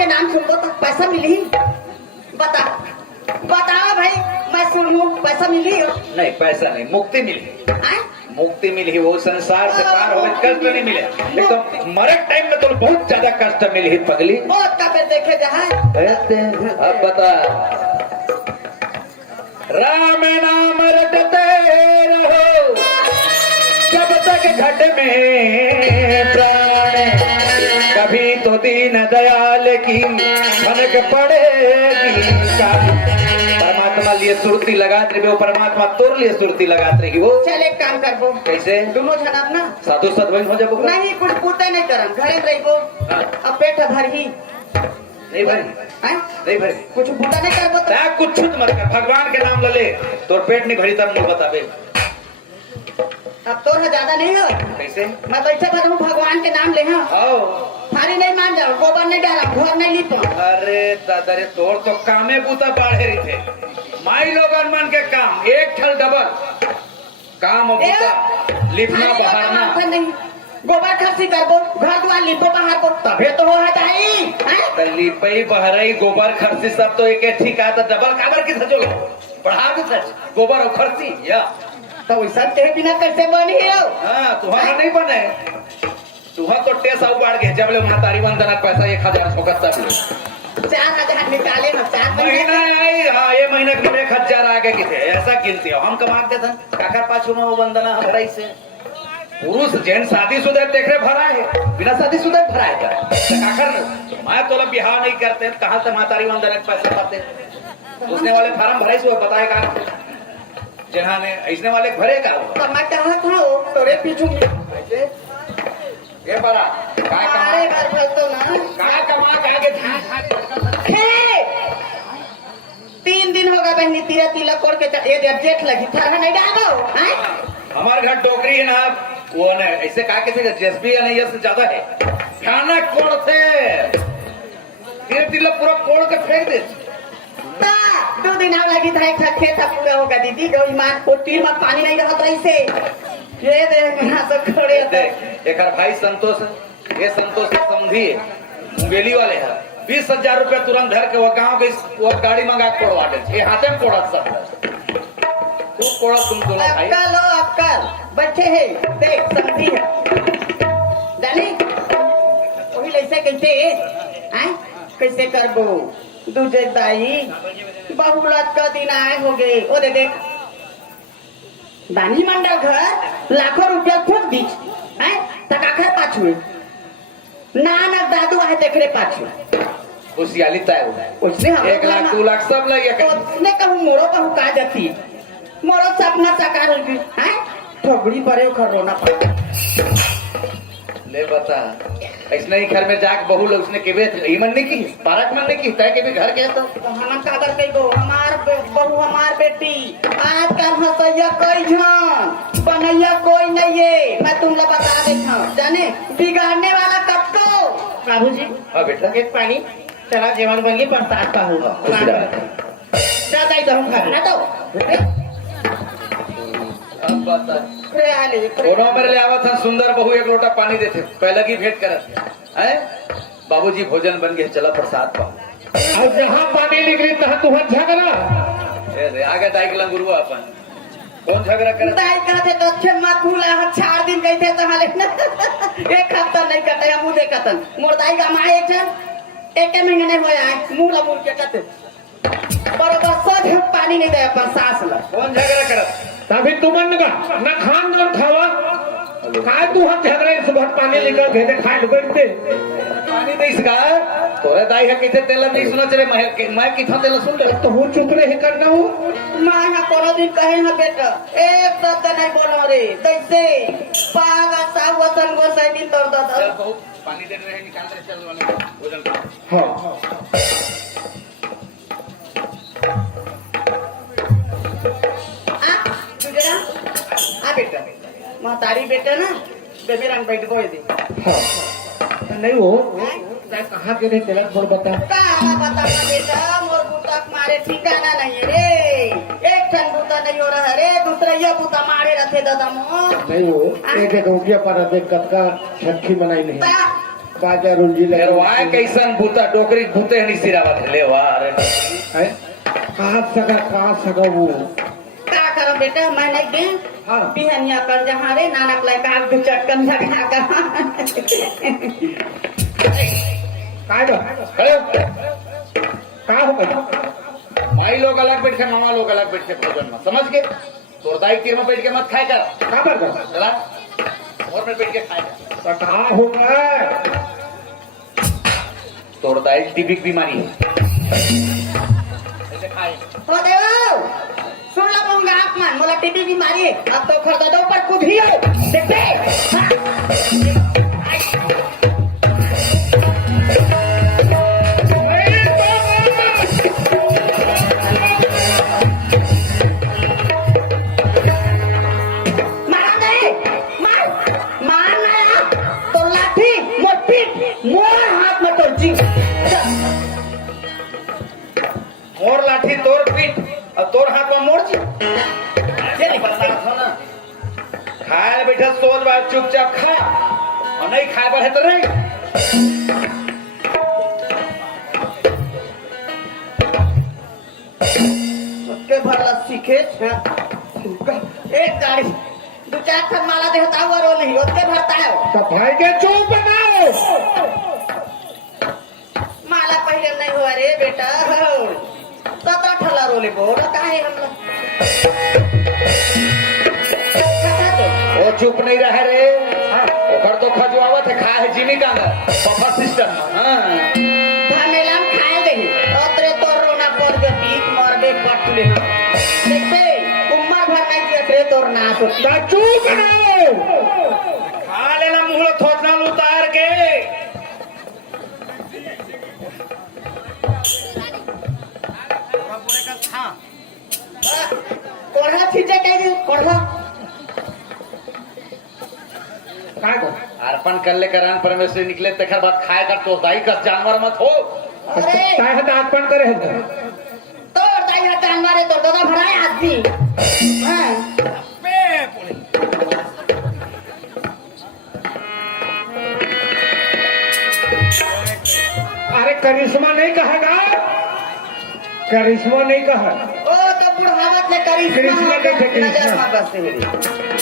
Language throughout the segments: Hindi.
के नाम सुन लो तो पैसा मिली। बता बताओ भाई, मैं सुन लूं पैसा मिली हो? नहीं पैसा नहीं, मुक्ति मिली। आए? मुक्ति मिली, वो संसार से पार हो गए, कष्ट नहीं मिले। लेकिन मरक टाइम में तो बहुत ज्यादा कष्ट मिली पगली। बहुत का देखे जहाँ अब बता, राम नाम रटते रहो जब तक घट में प्राण, कभी तो दीन दयाल की फनक पड़ेगी। परमात्मा लिए सुरती लगात रही वो, परमात्मा तोर लिए सुरती लगात रही वो। चल एक काम कर वो, कैसे? दोनों जनाब ना साधु सदवई हो जाबो? नहीं, कुछ पूछते नहीं करम, घरे रही वो। अब पेट भर ही नहीं भाई, नहीं भाई, कुछ बूटा नहीं करबो तो कुछ छूट मत कर, भगवान के नाम ले तोर पेट नहीं भरी तब मुझे बताबे। अब तो ज्यादा नहीं हो। कैसे? मैं तो ऐसे बताऊं, भगवान के नाम ले। हाँ थारी नहीं मान जाओ, गोबर नहीं डाला, घर नहीं लिपो। अरे दादा रे, तोर तो कामे बूता बाढ़े रही थे। माई लोगन मन के काम एक ठल डबल काम और बूता लिपना बहारना नहीं। गोबर खर्ची करबो, घर द्वार लिपो बाहर को, तबे तो हो जाई। लिपई बहरई गोबर खर्ची सब तो एक ठीक है, तो डबल काबर की सजो बढ़ा भी सच गोबर और खर्ची या तो वैसा तेरे बिना कैसे बनी हो? हाँ तुम्हारा नहीं बने, तुम्हारा तो टेस आउ बाढ़ गए जब ले उन्हें तारी बंधना पैसा 1000 फोकस 4000 निकाले ना, 4 महीना आई। हाँ ये महीने के 1000 आगे की थे, ऐसा गिनती हो हम कमा के धन काकर पाछू में वो बंधना हमारा से पुरुष जेन शादीशुदा देख रहे भरा है, बिना शादीशुदा भरा है काकर। मैं तो बिहार नहीं करते, कहाँ से मातारी वंदना के पैसे पाते? उसने वाले फार्म भरे से वो बताएगा जहाँ ने ऐसने वाले भरेगा। तो मैं कहा था तोरे पीछू ये बड़ा अरे बार तो ना कहाँ कमा के आगे 3 दिन होगा बहनी, तीरा तिलक कोड़ के ये जेठ लगी था नहीं डालो। हमारे घर डोकरी है ना, वो न ऐसे कहा कि जेसबी या नहीं से ज्यादा है, खाना कोड़ते तीर तिलक पूरा कोड़ के फेंक दे। 2 दिन लगी था, एक खेत पूरा होगा दीदी, गई मां पोटी में पानी नहीं रहा ऐसे ये देख यहाँ से खड़े एक भाई संतोष, ये संतोष समझी मुंगेली वाले है, 20,000 रुपया तुरंत धर के वो गाँव गई, वो गाड़ी मंगा कोड़वा दे, ये हाथे में कोड़ा सब तू कोड़ा तुम दोनों भाई। अक्कल हो अक्कल, बच्चे है देख समझी है जानी वही ऐसे कैसे कैसे करबो? दूजे दाई बहुलत का दिन आए हो गए, वो दे देख दानी मंडल घर लाखों रुपया खूब दीच है तकाखर पाछू नानक दादू आए देख रे पाछू खुशियाली तय हो गए, उसने 1 लाख 2 लाख सब लगे। उसने कहूँ मोरो कहूँ का जाती मोरो सपना साकार हो गई है, ठोगड़ी परे खर रोना पड़ा। ले बता ऐसने ही घर में जाके बहू लोग उसने केवे मन नहीं की, पारक मन नहीं की तय के भी घर के तो हम काबर कई गो हमार बहू हमार बेटी आजकल हंसैया कई जन बनैया कोई नहीं है। मैं तुम लोग बता देता हूँ जाने बिगाड़ने वाला कब तो बाबू जी। हाँ बेटा एक पानी चला, जीवन बन गई बरसात का होगा ज्यादा ही दम खाना तो अब बता कोनो मेरे लिए आवत है सुंदर बहू, 1 लोटा पानी देते पहले की भेंट करत है। बाबूजी भोजन बन गए, चला प्रसाद पाओ। और जहाँ पानी निकली तहाँ तुहर झगड़ा अरे आगे दाई के गुरु अपन कौन झगड़ा कर दाई कहते तो अच्छे मत भूला 4 दिन गई थे तुम्हारे एक हफ्ता नहीं करते मुँह देखतन मोर दाई का माँ एक महीने नहीं होया है मुँह मुँह के कहते बरोबर सोच पानी नहीं दे अपन सास ला। कौन झगड़ा करत? तभी तुमन का न खान न खावा काय तू हम झगड़े सुबह पानी लेकर घेते खाए बैठते पानी नहीं इसका तोरे दाई है किथे तेल नहीं सुना चले मैं किथा तेल सुन ले तो वो चुप रहे करना हो। माँ यहाँ कोनो दिन कहे ना बेटा एक शब्द नहीं बोलो रे कैसे पागा साहु वसन गोसाई दिन तोड़ दो बहुत पानी दे रहे हैं, निकाल रहे चल वाले भोजन। हाँ आ बेटा माँ तारी बेटा ना बेबी रंग बैठ गए थे। हाँ नहीं हो कहाँ के रहे तेरा बोल बता कहाँ बता बेटा मोर बूता मारे ठिकाना नहीं रे, एक ठन बूता नहीं हो रहा रे, दूसरा ये बूता मारे रहते दादा मोर नहीं हो एक रुपया पर देख कत का छठी बनाई नहीं बाजा रुंजी ले वाय कैसन भूता डोकरी भूते नहीं सिरावत ले वार कहाँ सका वो का करो बेटा मैं नहीं दे हाँ। बिहनिया कर जहाँ रे नानक लाए का दो चटकन झगड़ा कर काय दो खड़े हो। का हो गया भाई लोग अलग बैठ के मामा लोग अलग बैठ के भोजन में समझ के तोरदाई तीर में बैठ के मत खाए कर का बर कर चला और में बैठ के खाए कर कहाँ हो गया तोरदाई टीबी की बीमारी है ऐसे खाए हो देव सुन लो पंगा आप मान मोला टीबी बीमारी है अब तो खर्चा दो पर खुद ही हो देखते मारा दे मार मारा तो लाठी मोटी मोर हाथ में तो जी मोर लाठी तोर पीठ और तोर हाथ में मोर जी ये नहीं पता था ना खाए बैठा सोच बात चुपचाप खा और नहीं खाए पर है तो नहीं के भरला सीखे एक गाड़ी दो चार थन माला देता हुआ रो नहीं उसके भरता है तो भाई के चुप बनाओ माला पहले नहीं हुआ रे बेटा 17 ठला रोले बोल काहे हम लोग वो चुप नहीं रहे रे ओकर तो खजवावत है खाए है जिमी का पफा सिस्टम हां धमेलाम खाए गई ओतरे तो रोना पड़ गए पीक मरबे पटले देखते उम्र भर नहीं किया रे तोर ना तो का चुप बनाओ खा लेना मुंह थोचना उतार के कोढ़ा खींचे कह कोढ़ा काय कर अर्पण कर ले करान परमेश्वर निकले तखर बात खाए कर तो दाई का जानवर मत हो अरे काय है दापण करे है तोर दाई जानवर है तो दादा भराए आदमी हां अरे करिश्मा नहीं कहेगा करिश्मा नहीं कहा ओ तो बुढ़ावत ले करिश्मा के थे करिश्मा। नजर में बस मेरी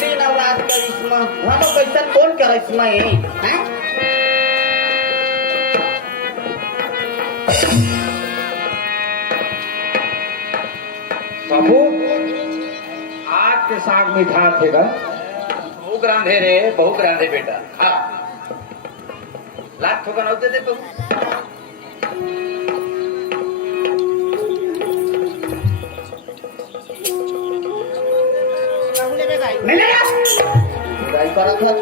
तीन आवाज करिश्मा हनो कैसन कौन करिश्मा है हैं बाबू आज के साग मीठा थे ना भूख रांधे रे बहुत रांधे बेटा हाँ लाख ठोकर होते थे तुम मिलेगा गाय करा था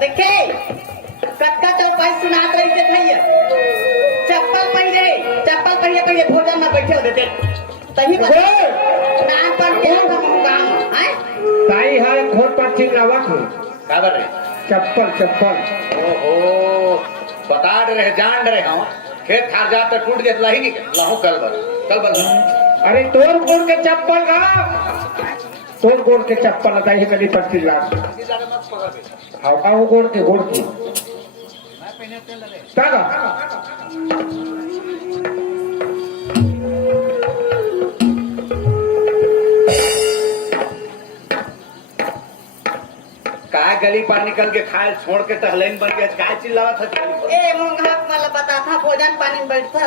देखे कक्का तो पाई सुनात रही थे भैया चप्पल पहले तो ये भोजन में बैठे होते थे तभी नान पर क्या हम काम हैं ताई है घोट पर चिल्लावा थे क्या कर रहे चप्पल चप्पल ओहो बता रहे जान रहे हम खेत खार जा तो टूट गए लही लाहू कल बल अरे तोर गोड़ के चप्पल का तोर गोड़ के चप्पल ताई है कली पर चिल्ला आओ गोड़ के तागा काय गली पार निकल के खाए छोड़ के टहलेन बन गया काय चिल्लावा था ए मुंगा मला बता था भोजन पानी में बैठता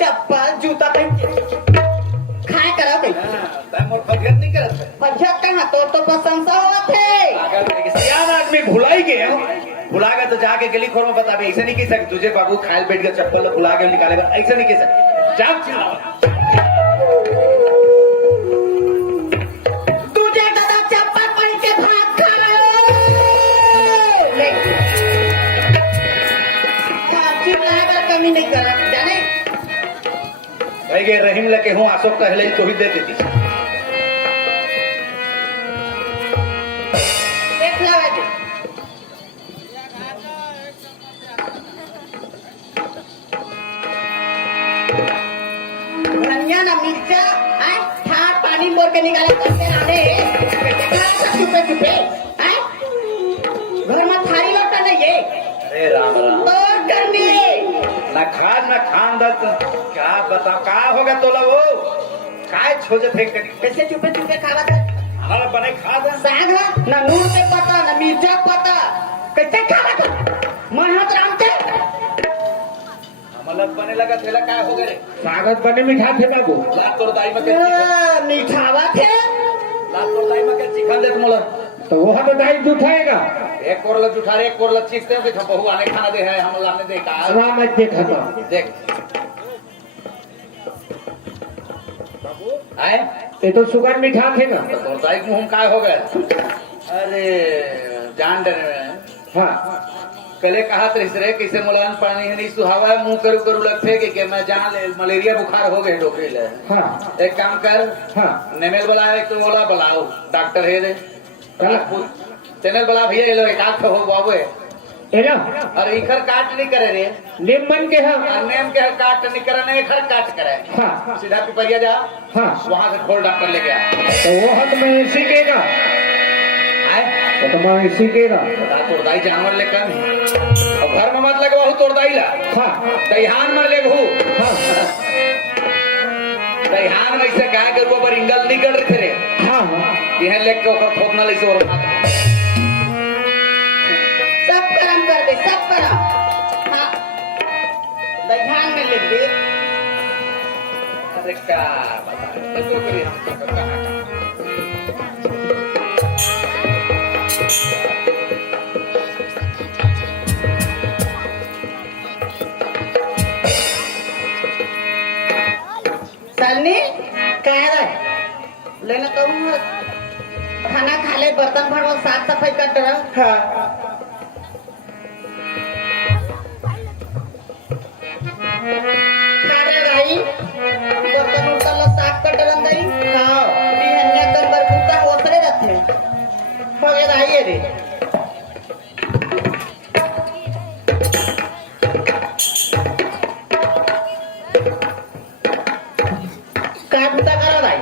चप्पल जूता पहन के खाए करा भाई तय मोर फरियत नहीं करत है फरियाद कहाँ तो प्रशंसा हुआ थे अगर सियान आदमी भुलाई गए भुला गए तो जाके गली खोर में बतावे ऐसे नहीं कह सकते तुझे बाबू खायल बैठ गया चप्पल भुला के निकालेगा ऐसे नहीं कह सकते जाग चिल्लावा तुझे दादा चप्पल पहन के भाग खाओ कमी नहीं कर जाने भाई गे रहीम लगे हूँ अशोक कहले तो ही दे देती देख ला बेटे धनिया ना मिर्चा आए ठाट पानी मोर के निकाले करते राधे कैसे खा रहा था चुपे चुपे आए घर में थारी लोटा नहीं है अरे राम राम तो करनी ना खान दत क्या बताओ का होगा तोला वो काय छोजे फेंक करी कैसे चुपे चुपे खावा था हमारा बने खा दे साग है ना नून के पता ना मिर्चा पता कैसे खावा था महत रामते हमारा बने लगा थेला काय हो गए स्वागत बने मिठा थे बाबू ला तोर दाई में के मिठावा थे ला तोर दाई में के चिकन दे तुमला तो वो हम दाई उठाएगा एक कोरला जुठा रे एक कोरला चीखते हो कि बहु आने खाना दे है हम लाने दे का राम मत देखा तो देख आए ये तो सुगर मिठा थे ना तोर दाई मुंह में काय हो गए अरे जान डरे हाँ कले कहा रे कैसे मुलायम पानी है नहीं सुहावा है मुंह करू करू लगते कि मैं जान ले मलेरिया बुखार हो गए डोकरी ले हाँ एक काम कर हाँ नेमेल बुलाओ एक तो बोला बुलाओ डॉक्टर है रे चैनल बुला भैया ये लो एक आठ हो बाबू है ये ना और इखर काट नहीं करे रे निम्न के हम और नेम के काट नहीं करे नहीं इखर काट करे हाँ सीधा पिपरिया जा हाँ वहां से खोल डॉक्टर लेके आ तो वो हक में इसी केगा आए तो मैं इसी केगा तोड़दाई जानवर लेकर और घर में मत लगवाहू तोड़दाई ला हाँ दहिहान मर ले बहू हाँ दहिहान में ऐसे गाय के ऊपर इंगल नहीं कर रहे थे रे हाँ हाँ यह लेके ओकर खोपना ले से और सब करम कर दे सब करम हाँ ध्यान में लिख दे अरे क्या बता बच्चों के लिए हम तो कहा सन्नी काय रे लेना कहूँ खाना खा ले बर्तन भर और साफ सफाई कर रहा हाँ भाई बर्तन उर्तन लो साफ कर रहा भाई हाँ बिहनिया कर बरकुता ओसरे रहते हो गया भाई रे काय बुता करो भाई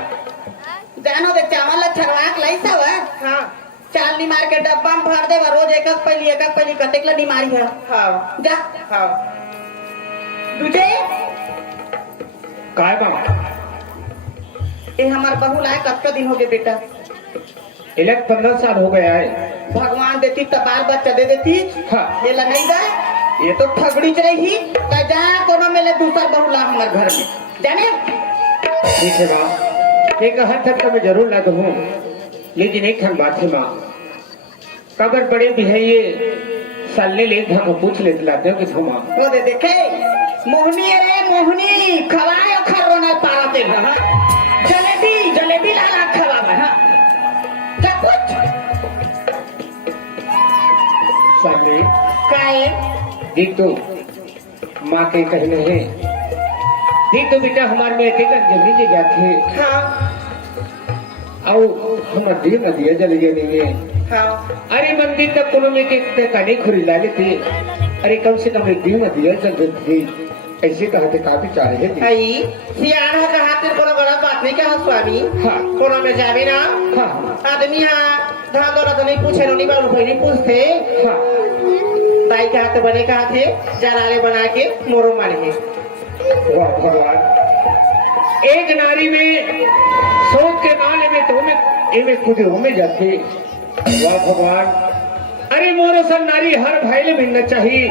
जानो दे चावल छरवाक लाइसा हुआ हाँ चालनी मार के डब्बा में भर दे रोज एक पहली कतेक ला बीमारी है हाँ जा हाँ तुझे काय बाबा ये हमार बहू लाए कतका दिन हो गए बेटा इलेक्ट 15 साल हो गया है भगवान देती तो बाल बच्चा दे देती हाँ ये लगाई दा ये तो ठगड़ी रही जा कोनो मिले दूसरा बहू ला हमारे घर में जाने ठीक है माँ एक हर तक तो मैं जरूर ला दूँ लेकिन एक खन बात है माँ कबर पड़े भी है ये सालने ले हम पूछ लेते लाते हो कि तुम माँ वो दे देखे मोहनी रे मोहनी खवाए खर रोना पाराते हाँ जलेबी लाला खवा में हाँ जा कुछ सालने काहे देख तो माँ के कहने हैं देख तो बेटा हमारे में एक जल्दी से गया थे हाँ और हम दिए न दिया जल गए नहीं है हाँ अरे मंदिर तक कोनो में के कने खुरी लाले थे अरे कम से कम एक दिन दिया जल थी ऐसे कहते काफी चाहे थे आई सियान है कहा तेरे कोनो गलत बात नहीं कहा स्वामी हाँ कोनो में जावे ना हाँ आदमी हाँ धान दौलत नहीं पूछे नहीं बाल कोई नहीं पूछते हाँ ताई के हाथ बने कहा थे जनारे बना के मोरो मारे वाह भगवान एक नारी में सोच के माले में तो में खुद में जाते वाह भगवान अरे मोरो सब नारी हर भाई ले मिलना चाहिए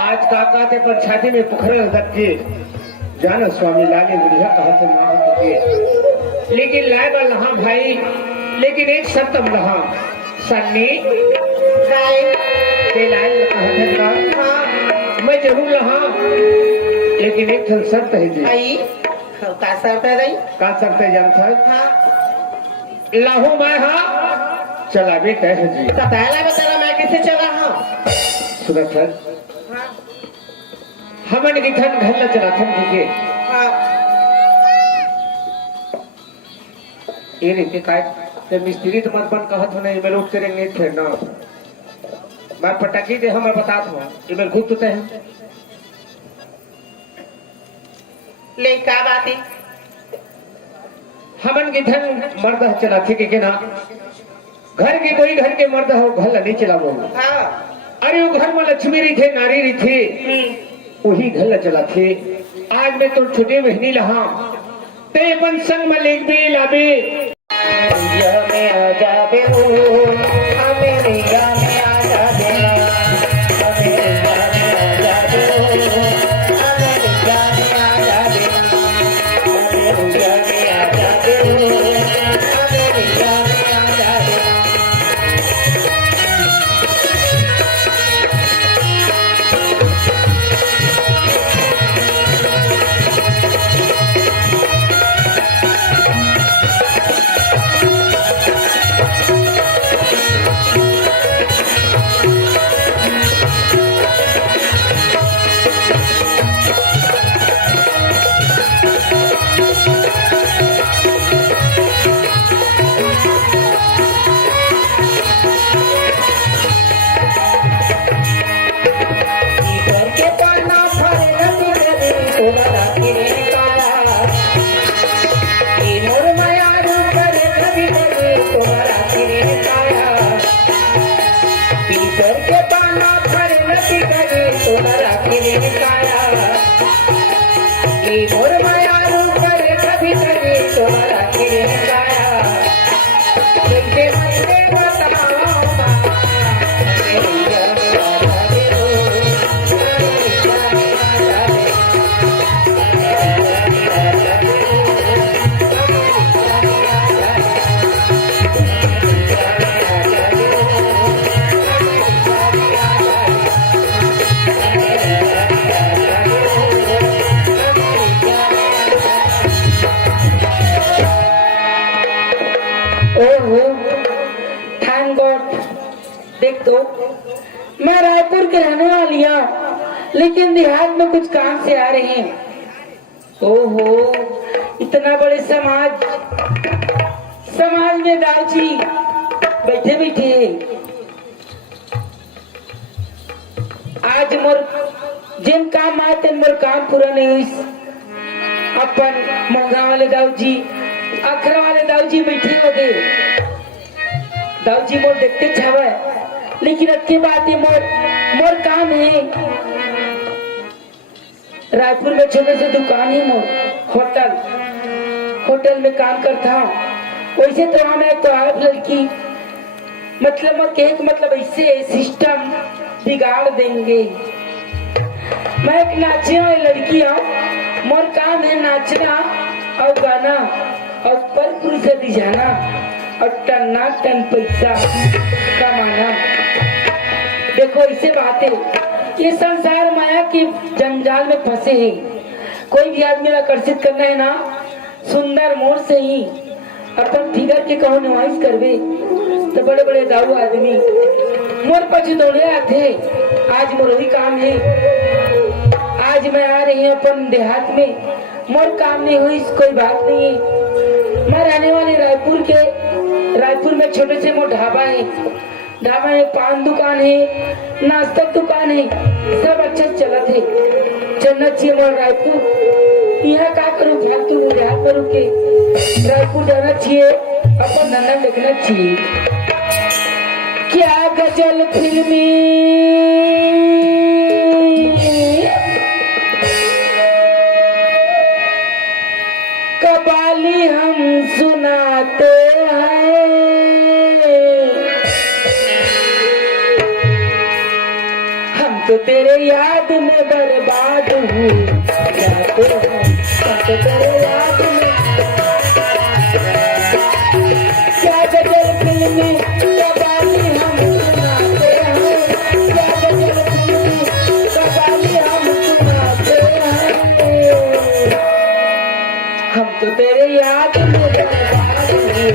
आज काका के पर छाती में पुखरे रख के जाना स्वामी लागे बुढ़िया कहा से मां के लेकिन लाए बल हाँ भाई लेकिन एक शर्त लहा सन्नी के लाए कहा हाँ मैं जरूर लहा लेकिन एक शर्त है जी आई का शर्त है भाई का शर्त है जानता है हाँ लाहू मैं हाँ चला भी कह जी पहला बताना मैं कैसे चला हाँ सुरक्षित हाँ हमन की ठन घर ला चला थन के हाँ ये रीति काय ते मिस्त्री तो मत बन कहत हो नहीं मैं उठ करेंगे थे ना मैं पटाखी दे हम बता दूं ये मेरे खुद तो है ले का बात है? हमन के धन मर्द चला थे के ना घर के कोई घर के मर्द हो घर नहीं चलावो। हाँ। अरे वो घर में लक्ष्मी रही थे, नारी रही थे, वही घर चला थे। आज मैं तो छोटे बहनी लहा ते अपन संग में लेक भी लाबे में आ जाबे हो, अमेरिका में आ जाबे ना, अमेरिका में आ जाबे हो, अमेरिका में आ जाबे ना, अमेरिका में आ जाबे हो, अमेरिका में आ जाबे ना। देख तो मैं रायपुर के रहने वाली हूँ, लेकिन देहात में कुछ काम से आ रहे हैं। ओहो, इतना बड़े समाज में दाऊजी बैठे बैठे आज मोर जिन काम आए तेन मोर काम पूरा नहीं हुई। अपन मोगा वाले दाऊजी, अखरा वाले दाऊजी बैठे हो गए। दाऊजी मोर देखते छावे, लेकिन अच्छी बात है मोर काम है रायपुर में छोटे से दुकान है मोर, होटल में काम करता हूँ। वैसे तो हम एक तो आप लड़की मतलब मोर कहे मतलब ऐसे सिस्टम बिगाड़ देंगे। मैं एक नाचने वाली लड़की हूँ, मोर काम है नाचना और गाना और पर पुरुष से दिखाना और टन्ना टन पैसा कमाना। देखो ऐसे बात है, ये संसार माया के जंजाल में फंसे हैं। कोई भी आदमी आकर्षित करना है ना, सुंदर मोर से ही अपन फिगर के कहो नुमाइश करवे तो बड़े बड़े दाऊ आदमी मोर पर दौड़े आते। आज मोर वही काम है। आज मैं आ रही हूँ अपन देहात में, मोर काम नहीं हुई कोई बात नहीं है। मैं रहने वाली रायपुर में छोटे से मोर ढाबा है, पान दुकान है, नाश्ता दुकान है, सब अच्छा चलत है। चलना चाहिए मोर रायपुर। यहाँ का करूँ फालतू में देहात करूँ के रायपुर जाना चाहिए, अपन धंधा देखना चाहिए। क्या गजल फिल्मी कबाली हम सुनाते हैं, हम तो तेरे याद में बर्बाद हुए जाते हैं, हम तो तेरे याद में। क्या गजल फिल्मी कबाली हम सुनाते हैं, क्या गजल फिल्मी कबाली हम सुनाते हैं, हम तो तेरे याद में बर्बाद हुए।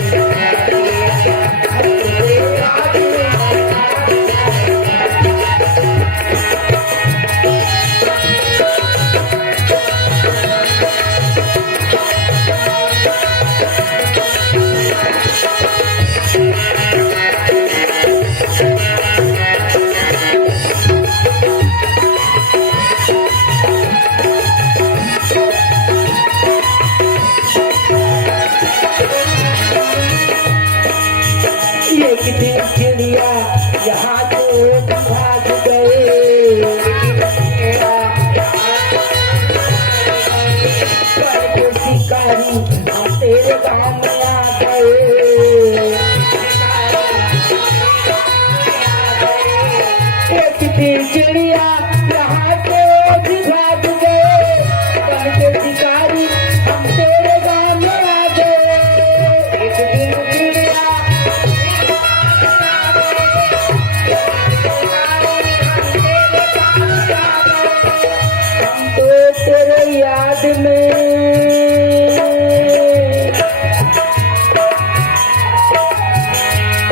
तेरे याद में,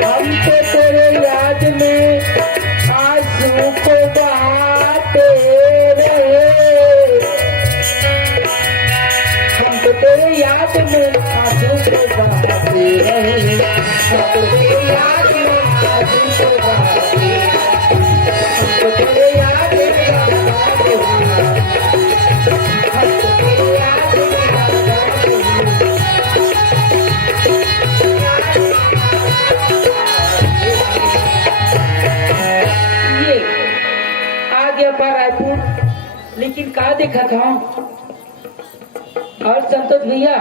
हमको तेरे याद में आंसू को बहाते रहे, हमको तेरे याद में आंसू को बहाते रहे, हमको तेरे याद में आंसू को बहाते रहे, हमको तेरे याद में आंसू को ये आ गया पर रायपुर, लेकिन कहा देखा था और संतोष भैया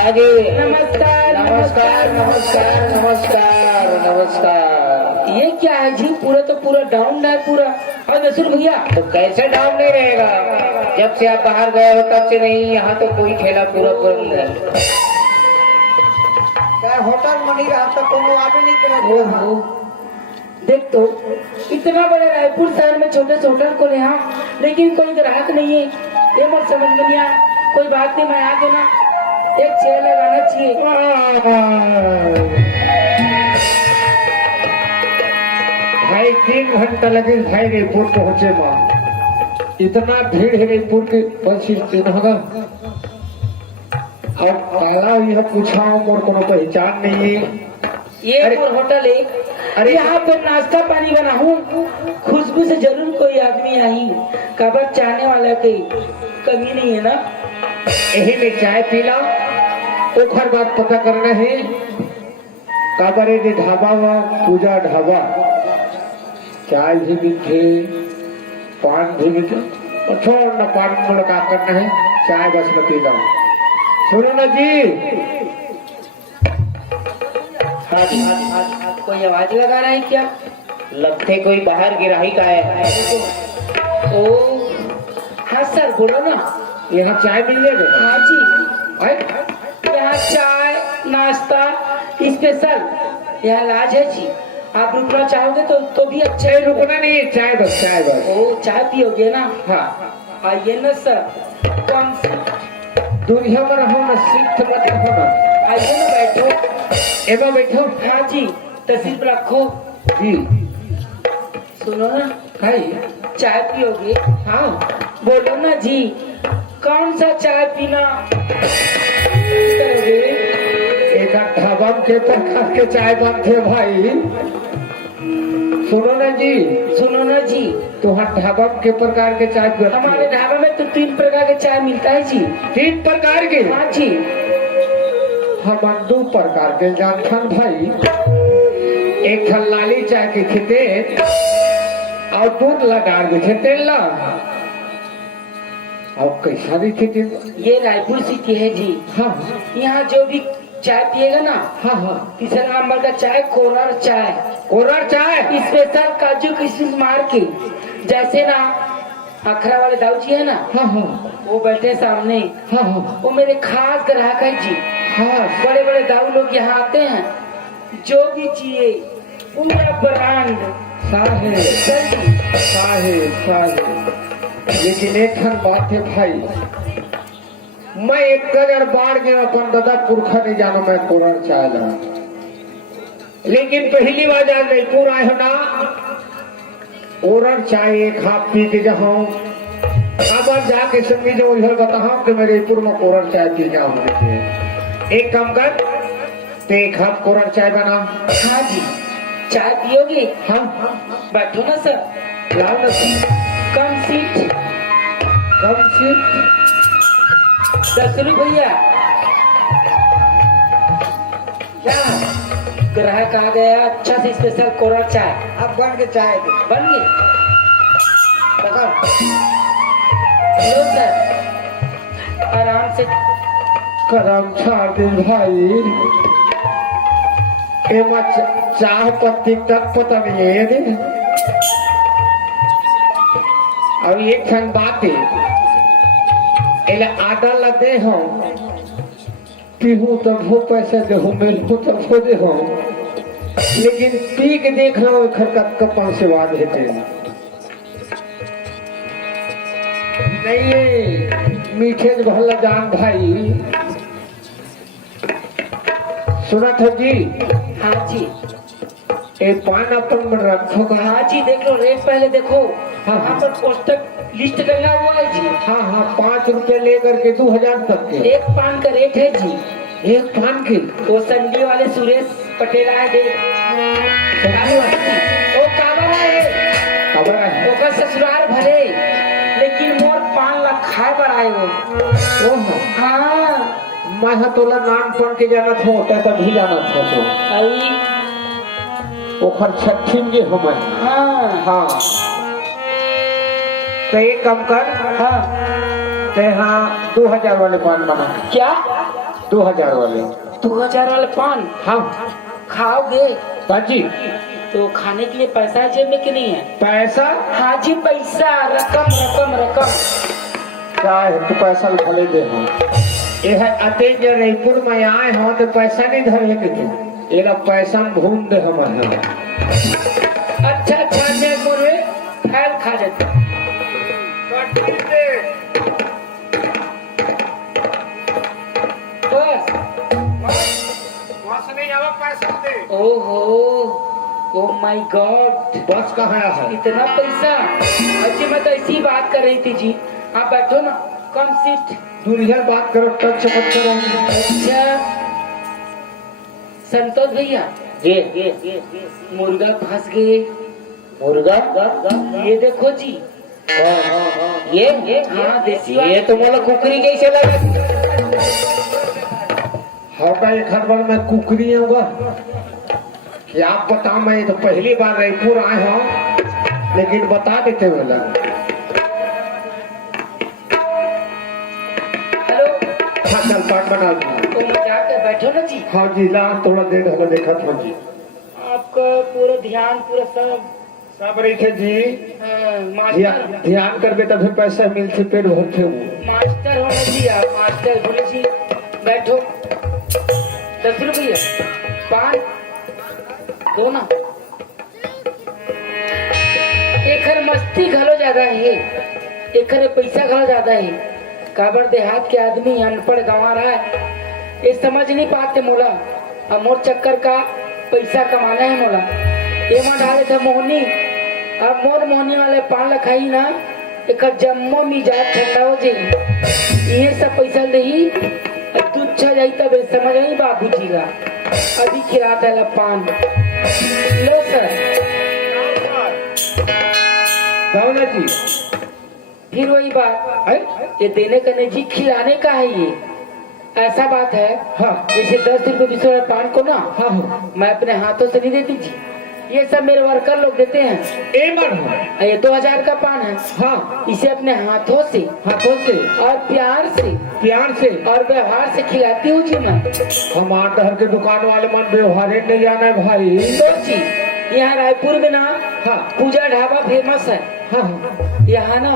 आगे। नमस्कार नमस्कार नमस्कार नमस्कार नमस्कार। ये क्या है जी, पूरा तो पूरा डाउन है पूरा। और नसुर भैया तो कैसे डाउन नहीं रहेगा, जब से आप बाहर गए हो तब से नहीं, यहाँ तो कोई ठेला पूरा बंद है। क्या होटल मनी रहा तो कोनो आवे नहीं करे। देख तो इतना बड़े रायपुर शहर में छोटे से होटल को यहाँ, लेकिन कोई ग्राहक नहीं है। ये मत समझ में नहीं आया, कोई बात नहीं, मैं आ देना एक चेयर लगाना चाहिए। भाई 3 घंटा लगे भाई रायपुर पहुँचे माँ, इतना भीड़ है रायपुर के बस स्टैंड होगा। और पहला यह पूछा और कोनो पहचान नहीं है। ये होटल है, अरे यहाँ पे नाश्ता पानी बना हूँ, खुशबू से जरूर कोई आदमी आई, कबर चाहने वाला की कमी नहीं है ना। यही में चाय पीला, ओखर बात पता करना है। काबरे ने ढाबा व पूजा ढाबा, चाय भी मीठे, पान भी मीठे, छोड़ न पान मुलाकात करना है, चाय बस न पीला। सुनो ना जी, कोई आवाज लगा रहा है क्या? लगते कोई बाहर गिराही का है। ओ हाँ सर बोलो ना, यहाँ चाय मिल जाएगा? हाँ जी, यहाँ चाय नाश्ता स्पेशल यहाँ लाज है जी। आप रुकना चाहोगे तो भी अच्छा है। रुकना नहीं है, चाय बस चाय बस। ओ चाय पियोगे ना? हाँ आइए ना सर, कम से दुनिया में रहो ना, सिख मत रहो ना, आइए ना बैठो। एवं बैठो। हाँ जी तस्वीर रखो जी। सुनो ना, चाय पियोगे? हाँ बोलो ना जी, कौन सा चाय पीना करोगे? एक ढाबा के प्रकार के चाय बनते भाई। सुनो ना जी, सुनो ना जी, तो हर ढाबा के प्रकार के चाय बनते। हमारे ढाबा में तो 3 प्रकार के चाय मिलता है जी। 3 प्रकार के? हाँ जी। हम 2 प्रकार के जानथन भाई, एक ठन लाली चाय के खेते और दूध लगा के खेते ला। और कैसा भी खेती? ये रायपुर सिटी है जी। हाँ यहाँ जो भी चाय पिएगा ना, हाँ हाँ, तीसरा नंबर का चाय कोरर चाय। कोरर चाय स्पेशल काजू किशमिश मार के, जैसे ना अखरा वाले दाऊ जी है ना, हाँ हाँ, वो बैठे सामने, हाँ हाँ, वो मेरे खास ग्राहक है जी। हाँ बड़े बड़े दाऊ लोग यहाँ आते हैं, जो भी चाहिए पूरा ब्रांड साहे साहे साहे। लेकिन एक खन बात है भाई, मैं एक कदर बाढ़ के अपन दादा पुरखा नहीं जाना, मैं कोरर चाय ला। लेकिन पहली बार आज नहीं पूरा है ना, कोरर चाय एक हाथ पी के जाऊं, अब जाके संगी जो इधर बताऊं कि मेरे पुर में कोरर चाय पी जाऊं। एक काम कर, तो एक हाथ कोरर चाय बना। हाँ जी, चाय पियोगे? हाँ बैठो ना सर, लाओ ना सर। कम सीट, कम सीट। 10 रुपया। क्या ग्राहक आ गया, अच्छा से स्पेशल कोरर चाय। अब बन के चाय दे। बन गई? लो सर, आराम से करम छाड़ दे भाई। एमा चाह पत्ती तक पता नहीं है। और एक ठन बात है, एला आटा लदे हो पीहू तब हो पैसे दे हो, मेरे को तब हो दे हो, लेकिन पी के देख लो खरकत कपन से वाद है। नहीं ये मीठे भला जान भाई सुना था जी। हाँ जी, ये पान अपन में रखो का। हाँ जी, देख लो रेट पहले देखो। हाँ, यहाँ पर कोष्टक लिस्ट लगा हुआ है जी। हाँ हाँ 5 रुपए लेकर के 2000 तक के एक पान का रेट है जी। एक पान के। वो संडी वाले सुरेश पटेल आए देख। संडी वाले? वो काबरा है, खबर है ओकर ससुराल भले, लेकिन मोर पान ला खाए बर आए वो। हाँ मैं तोला नाम पढ़ के जाना था तभी जाना था तो आई। ओखर छठीन जे हमें। हाँ हाँ तो एक कम कर। हाँ ते हाँ 2000 वाले पान बना। क्या 2000 वाले? 2000 वाले पान हाँ खाओगे जी। तो खाने के लिए पैसा है जेब में कि नहीं है? पैसा? हाँ जी, पैसा रकम रकम रकम। क्या है तो पैसा भले दे हो। ये है अतेज रायपुर में आए हो तो पैसा नहीं धरे के तू ये पैसा भून दे हमारे। अच्छा अच्छा मैं बोले फैल खा जाता। ओहो ओ माय गॉड, बस कहाँ है? इतना पैसा। अच्छा मैं तो ऐसी बात कर रही थी जी। आप बैठो ना, कम सीट। दुनिया बात करो टच मत करो। अच्छा संतोष भैया, ये मुर्गा फंस गए। मुर्गा? ये देखो जी। ये हाँ देसी ये वाला। तो मोला कुकरी कैसे लगे? हाँ का एक हर बार मैं कुकरी होगा क्या बता। मैं तो पहली बार रायपुर आए हो लेकिन बता देते बोला। हेलो, हाँ चल पान बना दी। तो जाकर बैठो ना जी। हाँ जी ला थोड़ा देर हमें देखा था जी। आपका पूरा ध्यान पूरा सब रही थे जी। मास्टर ध्यान कर बेटा फिर पैसा मिलते पेट भरते वो। मास्टर होना जी, आप मास्टर बोले जी। बैठो 10 रुपये पान दो ना। एकर मस्ती घलो ज्यादा है, एकर पैसा घलो ज्यादा है। काबर देहात के आदमी अनपढ़ गंवा रहा है, ये समझ नहीं पाते मोला। अब मोर चक्कर का पैसा कमाना है मोला। ये में डाले थे मोहनी। अब मोर मोहनी वाले पान खाई ना, एक जम्मो मिजाज ठंडा हो जाई। ये सब पैसा दही तू अच्छा जाई तब समझ आई बाबू जी का। अभी खिलाता है पान। लो सर। ना जी फिर वही बात है, ये देने का नहीं जी, खिलाने का है ये। ऐसा बात है। हाँ जैसे 10 रुपए 20 रुपए पान को ना, हाँ हाँ मैं अपने हाथों से नहीं देती जी, ये सब मेरे वर्कर लोग देते हैं। ए मन हो। ये 2000 का पान है। हाँ इसे अपने हाथों से और प्यार से और व्यवहार से खिलाती हूँ जी मैं। हम आटहर के दुकान वाले मन व्यवहारे नहीं जाना है भाई। तो जी यहाँ रायपुर में ना, हाँ पूजा ढाबा फेमस है। हाँ यहाँ ना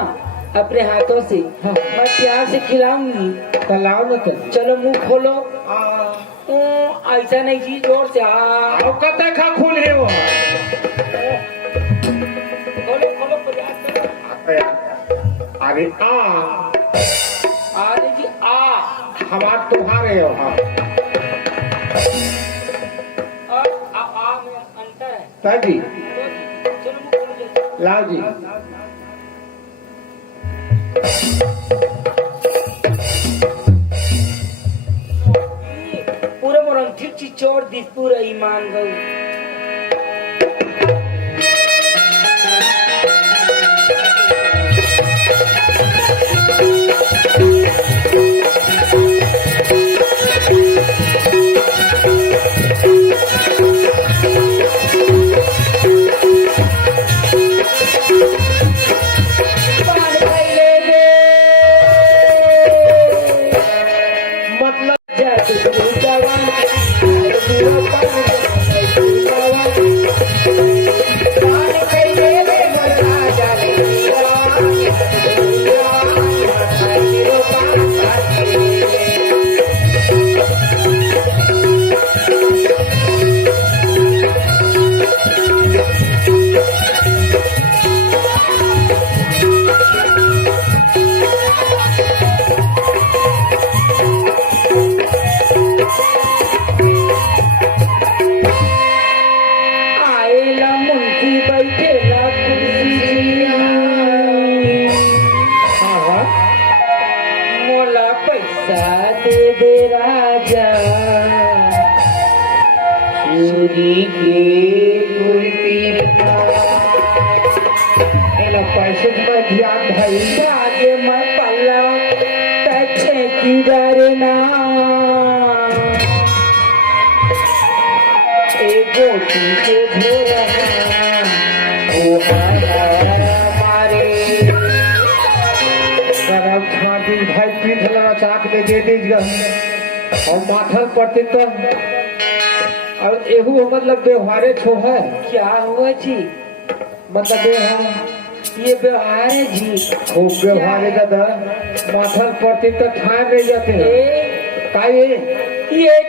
अपने हाथों से हाँ। मैं प्यार से खिलाऊंगी। तलाव न तो चलो मुंह खोलो। ऐसा नहीं जी, जोर से कते खा खुल है वो। खोलो खोलो प्रयास करो। अरे अरे जी हमार तुम्हारे हो। हाँ आ में अंतर है। ताजी चलो मुंह खोलो जल्दी। लाओ जी। पूरा मोरंग ठीक चिचोड़ दिस पूरा ईमान गई। मतलब पैसा दे राजा, चोरी के कुर्ती पैसे में ध्यान भाई आगे मैं पल्ला तछे की डरना, एगो पीछे घोरा ओ हमारे करब छाती भाई पीठ लगा चाक दे दीजिएगा और माथल पड़ते तो और एहू मतलब व्यवहारे छो है क्या हुआ जी? मतलब ये हम ये व्यवहार है जी। खूब व्यवहारे दादा माथल पड़ते तो ठाए रह जाते हैं ए, का ये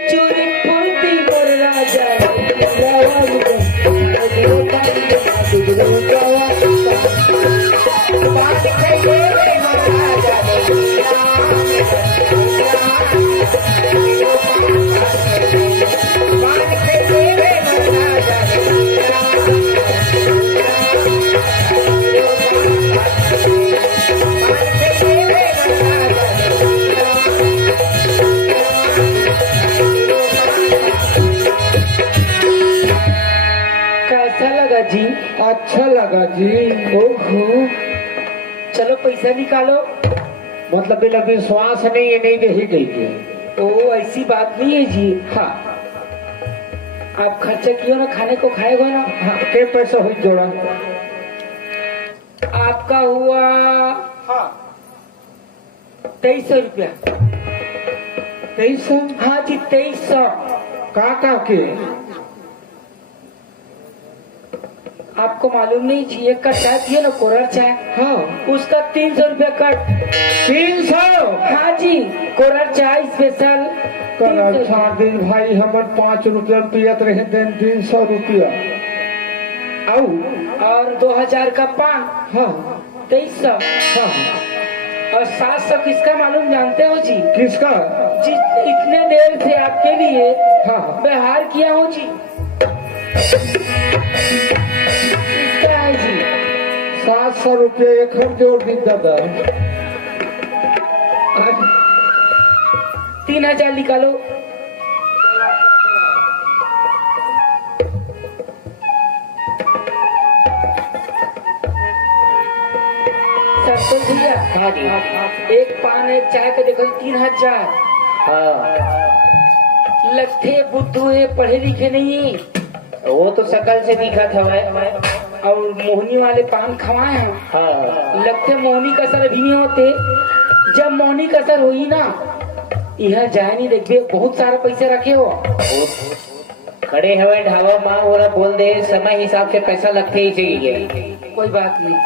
चोरी फुर्ती पर राजा कैसा लगा जी? अच्छा लगा जी। ओहो, चलो पैसा निकालो। मतलब बिना विश्वास नहीं है, नहीं दे गई। ओ ऐसी बात नहीं है जी। हाँ आप खर्चा किया ना, खाने को खाएगा ना। हाँ के पैसा हुई जोड़ा आपका हुआ 2300 रुपया। 2300 हाँ जी 2300। का के आपको मालूम नहीं जी, एक कट चाय पिए ना, कोरर चाय, हाँ उसका 300 रुपया कट। 300 हाँ जी, कोरर चाय स्पेशल। कर 300। अच्छा दिन भाई हमर 5 रुपया पियत रहे दिन 300 रुपया और 2000 का पान। हाँ 2300 हाँ और 700 किसका मालूम जानते हो जी? किसका जी इतने देर से आपके लिए हाँ व्यवहार किया हूँ जी। इसका है जी 700 रुपया एक हम जोड़ दी दादा। 3000 निकालो। सरसों भैया, हाँ जी। एक पान एक चाय का देखो 3000। हाँ लट्ठे बुद्धू है, पढ़े लिखे नहीं, वो तो सकल से दिखा था मैं। और मोहनी वाले पान खवाए हैं। हाँ लगते मोहनी का असर अभी नहीं होते, जब मोहनी का असर हुई ना, यहाँ जाए नहीं देखिए, बहुत सारा पैसे रखे हो। खड़े हवे ढाबा माँ बोला बोल दे, समय हिसाब से पैसा लगते ही चाहिए। कोई बात नहीं,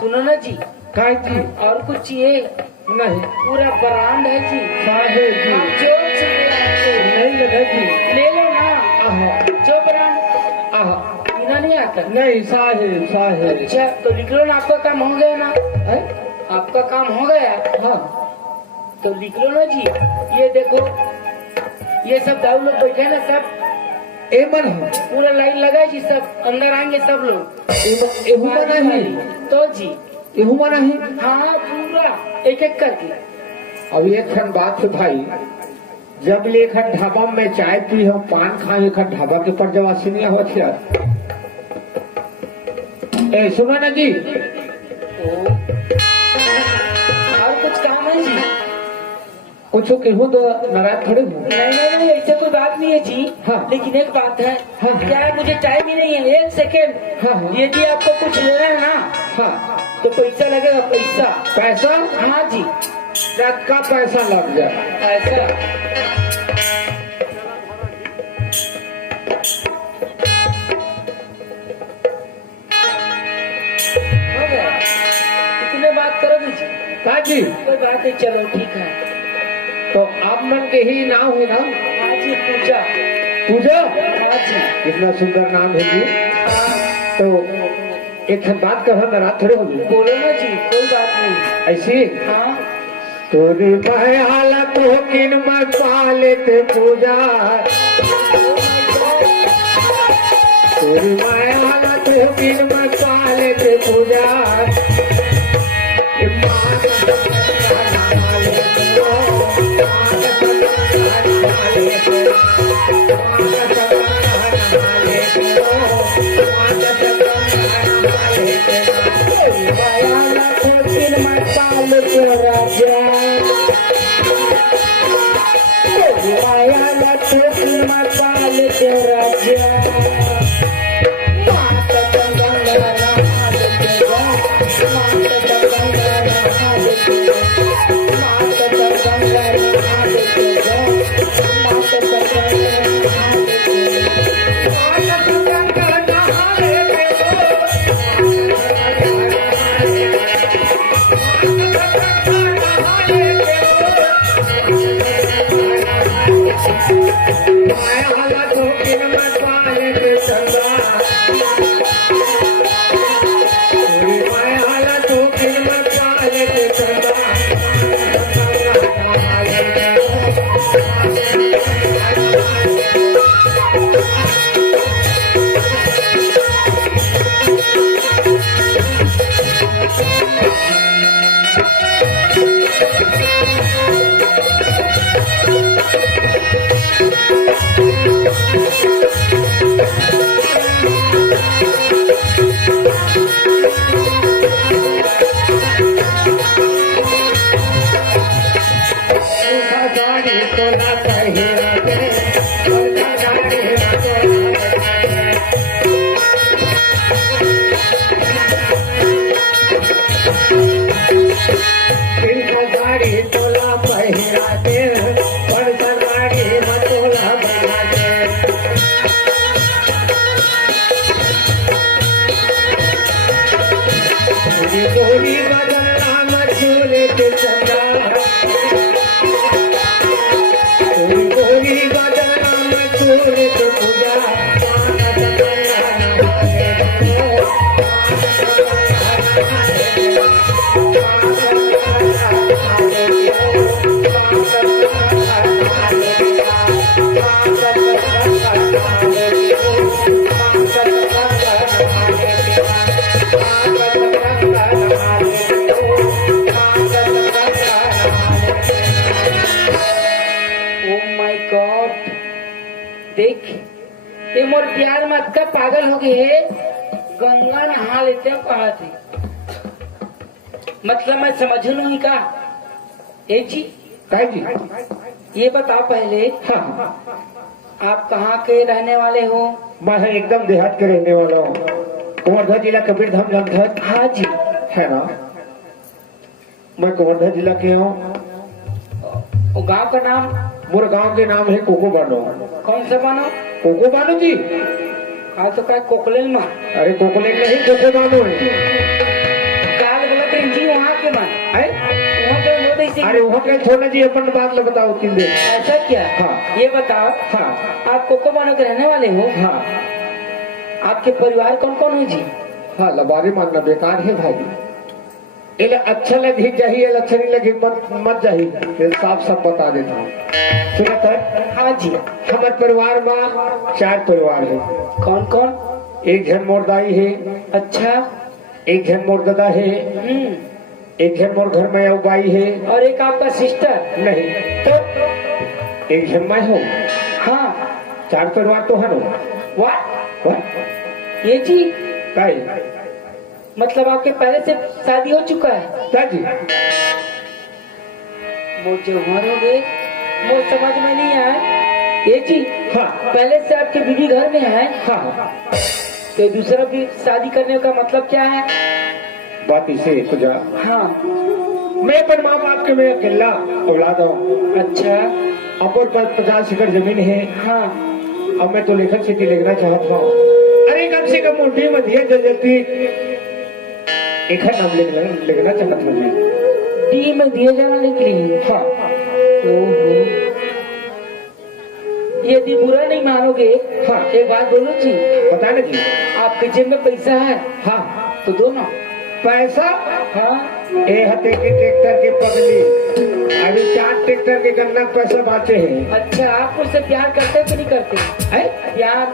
सुनो ना जी, काय जी और कुछ चाहिए? नहीं पूरा ब्रांड है जी। साहे जी हाँ, जो चाहिए आपको नहीं लगा जी। ले लो ना, आहा जो ब्रांड। आहा पीना नहीं आता? नहीं साहे साहे अच्छा तो लिख लो ना, आपका काम हो गया ना। है? आपका काम हो गया हाँ तो लिख लो ना जी। ये देखो, ये सब दाऊ लोग बैठे ना, सब ए मन हो पूरा लाइन लगा जी, सब अंदर आएंगे सब लोग। एहू मना ही तो जी एहू मना ही। हाँ पूरा एक एक करके। अब एक खन बात है भाई, जब ले खन ढाबा में चाय पी हो, पान खाए खन ढाबा के पर जवासी नहीं हो क्या? ए सुनो ना जी, और कुछ काम है जी? कुछ कहूँ तो नाराज थोड़े हूँ। नहीं नहीं नहीं, ऐसे कोई बात नहीं है जी। हाँ। लेकिन एक बात है, हाँ। क्या है, मुझे टाइम ही नहीं है, एक सेकेंड। हाँ। यदि आपको कुछ लेना है ना हाँ तो पैसा लगेगा, पैसा। पैसा हाँ जी, रात का पैसा लग जाए। पैसा। हो गया, इतने बात करोगे जी? का जी कोई बात नहीं, चलो ठीक है। तो आप मन के ही नाम है ना? हाँ जी, पूजा। पूजा हाँ जी। कितना सुंदर नाम है जी। हाँ, तो एक खन बात करो, नाराज थोड़े होगी। बोलो ना जी, कोई बात नहीं। ऐसी हाँ तोरी बहाला तो किन मत पालेते पूजा, तोरी बहाला तो किन मत पालेते पूजा। मायाला ठोकीन मसाल के राजा मायाला ठोकीन मसाल के राजा मात गंगा हाल के मात गंगा हाल के मात गंगा हाल के मात गंगा देख ये मोर प्यार में अक्का पागल हो गई है गंगा नहा लेते हैं कहा थे मतलब मैं समझू नहीं का ए जी काय जी ये बताओ पहले हाँ आप कहाँ के रहने वाले हो मैं एकदम देहात के रहने वाला हूँ कुंवर्धा जिला कबीर धाम जनपद हाँ जी है ना मैं कुंवर्धा जिला के हूँ वो गांव का नाम मोर गांव के नाम है कोको बानो कौन सा बानो कोको बानो जी हाँ तो क्या कोकलेन में अरे कोकोले नहीं कोको बानो है काल गलत है जी वहाँ के मन वहाँ के लोग ऐसे अरे वहाँ के छोड़ना जी अपन बात ल बताओ तीन दिन ऐसा क्या हाँ। ये बताओ हाँ आप कोको बानो के रहने वाले हो हाँ आपके परिवार कौन कौन है जी हाँ लबारी मानना बेकार है भाई इले अच्छा लगी चाहिए अच्छा नहीं लगी मत चाहिए साफ साफ बता देता हूँ सुना था हाँ जी हमारे परिवार में 4 परिवार है कौन कौन एक जन मोर दाई है अच्छा एक जन मोर दादा है एक जन मोर घर में अगुवाई है और एक आपका सिस्टर नहीं तो एक जन मैं हूँ हाँ 4 परिवार तो है ना वाह ये जी काई मतलब आपके पहले से शादी हो चुका है दादी वो जो मरोगे वो समझ में नहीं आया ये जी हाँ पहले से आपके बीवी घर में है हाँ तो दूसरा भी शादी करने का मतलब क्या है बात इसे तुझा हाँ मैं अपन माँ बाप के मैं अकेला औलाद हूँ अच्छा अपर पर 50 एकड़ जमीन है हाँ अब मैं तो लेखन सिटी लिखना चाहता हूँ अरे कम से कम मुंडी में दिए जल्दी एक नाम लिखना चाहता हूँ डी में दिए जाना निकली हाँ ओहो यदि बुरा नहीं मानोगे हाँ। एक बात बोलो जी बता ना जी आपके जेब में पैसा है हाँ तो दो ना पैसा हाँ ए हते के ट्रैक्टर के पगली अभी 4 ट्रैक्टर के गन्ना पैसा बाचे हैं अच्छा आप मुझसे प्यार करते कि नहीं करते है प्यार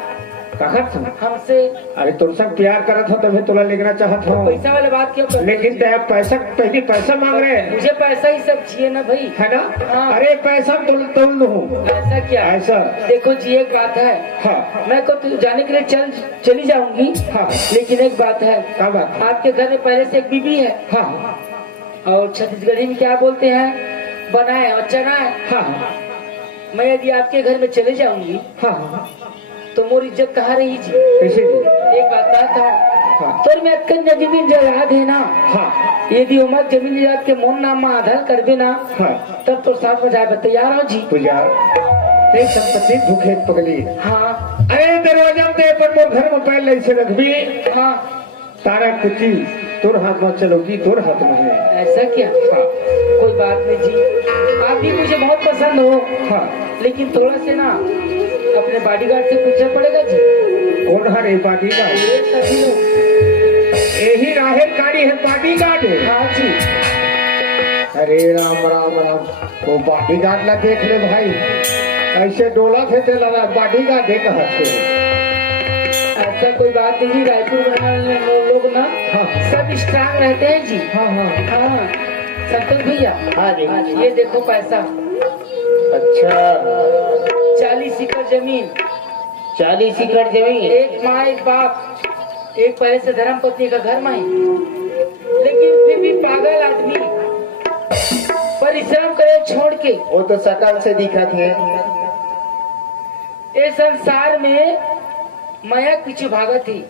कहत था। हमसे अरे तुम सब प्यार करत हो तभी तुला लेना चाहत हो, पैसा वाले बात क्यों कर लेकिन ते पैसा पहले पैसा मांग रहे हैं, मुझे पैसा ही सब चाहिए ना भाई। है ना? हाँ। अरे पैसा तुल दूँ ऐसा क्या? ऐसा। देखो जी एक बात है, हाँ मैं को जाने के लिए चली जाऊंगी, हाँ। लेकिन एक बात है, क्या बात? आपके घर में पहले से एक बीबी है, हाँ और छत्तीसगढ़ी में क्या बोलते हैं, बनाए और चनाए। हाँ मैं यदि आपके घर में चले जाऊंगी हाँ। तो मोर इज्जत कहाँ रही जी? कैसे जी? एक बात था, हाँ तो मैं अक्कन जमीन जायदाद है ना, हाँ यदि उमर जमीन जायदाद के मोन नाम में आधार कर देना, हाँ। तब तो साथ में जाए तैयार हो जी। पूजा ते संपत्ति भूखे पगली। हाँ अरे दरवाजा पे पर मोर घर में पहले से रखबी, हाँ। तारा कुची तोर हाथ में चलोगी, तोर हाथ में है। ऐसा क्या? हाँ कोई बात नहीं जी, आप भी मुझे बहुत पसंद हो, हाँ। लेकिन थोड़ा से ना अपने बॉडीगार्ड से पूछना पड़ेगा जी। कौन हरे पार्टी का? ये सभी लोग। यही राहेर काड़ी है पार्टी गार्ड है। हाँ जी। अरे राम राम राम, वो पार्टी गार्ड ला देख ले भाई, ऐसे डोला थे ते लगा पार्टी गार्ड है कहाँ से? ऐसा कोई बात नहीं, रायपुर में लोग ना हाँ सब स्ट्रांग रहते हैं जी। हाँ हाँ। हाँ संतोष भैया, हाँ जी। ये देखो पैसा, अच्छा 40 एकड़ जमीन, 40 एकड़ जमीन। एक माँ एक बाप, एक पहले से धर्म पत्नी का घर में, लेकिन फिर भी पागल आदमी परिश्रम करे छोड़ के वो तो शकल से दिखा थे। इस संसार में माया पीछे भागा थी,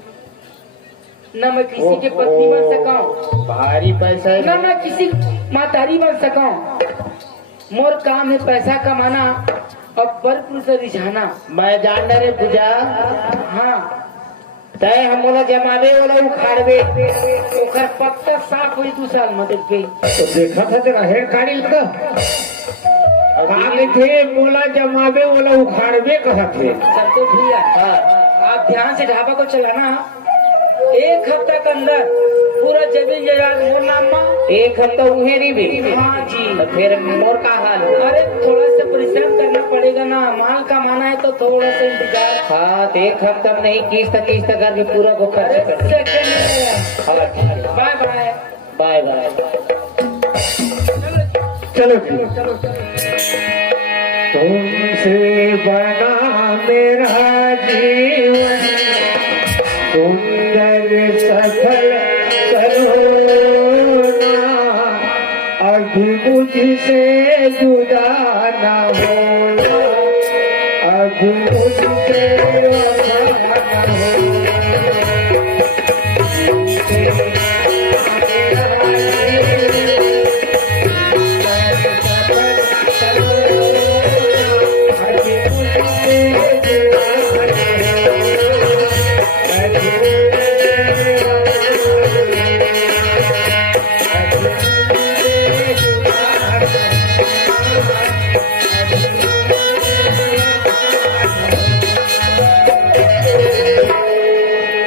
न मैं किसी के पत्नी बन सका, भारी पैसा है। न मैं किसी मातारी बन सका। मोर काम है पैसा कमाना और पर पुरुष रिझाना। मैं जान रहे पूजा, हाँ तय हम जमावे वाला उखाड़वे। ओखर पत्ता साफ हुई 2 साल में देख गई। तो देखा था तेरा हेयर काड़ी लगा, कहा थे बोला जमावे वाला उखाड़वे कहा थे। संतोष भैया, आप ध्यान से ढाबा को चलाना, 1 हफ्ता के अंदर पूरा जमीन जायदाद मोर नाम में। 1 हफ्ता उहे नहीं भी। हाँ जी। तो फिर मोर का हाल? अरे थोड़ा सा परिश्रम करना पड़ेगा ना, माल कमाना है तो थोड़ा सा इंतजार। हाँ तो 1 हफ्ता में नहीं, किस्त करके पूरा को खर्च अरे कर। सेकंड में बाय बाय। Bye bye. चलो जी। तुमसे बना मेरा जीवन, सुंदर सफल करो ना, अभी मुझसे जुदा ना होना, अभी मुझसे वफा ना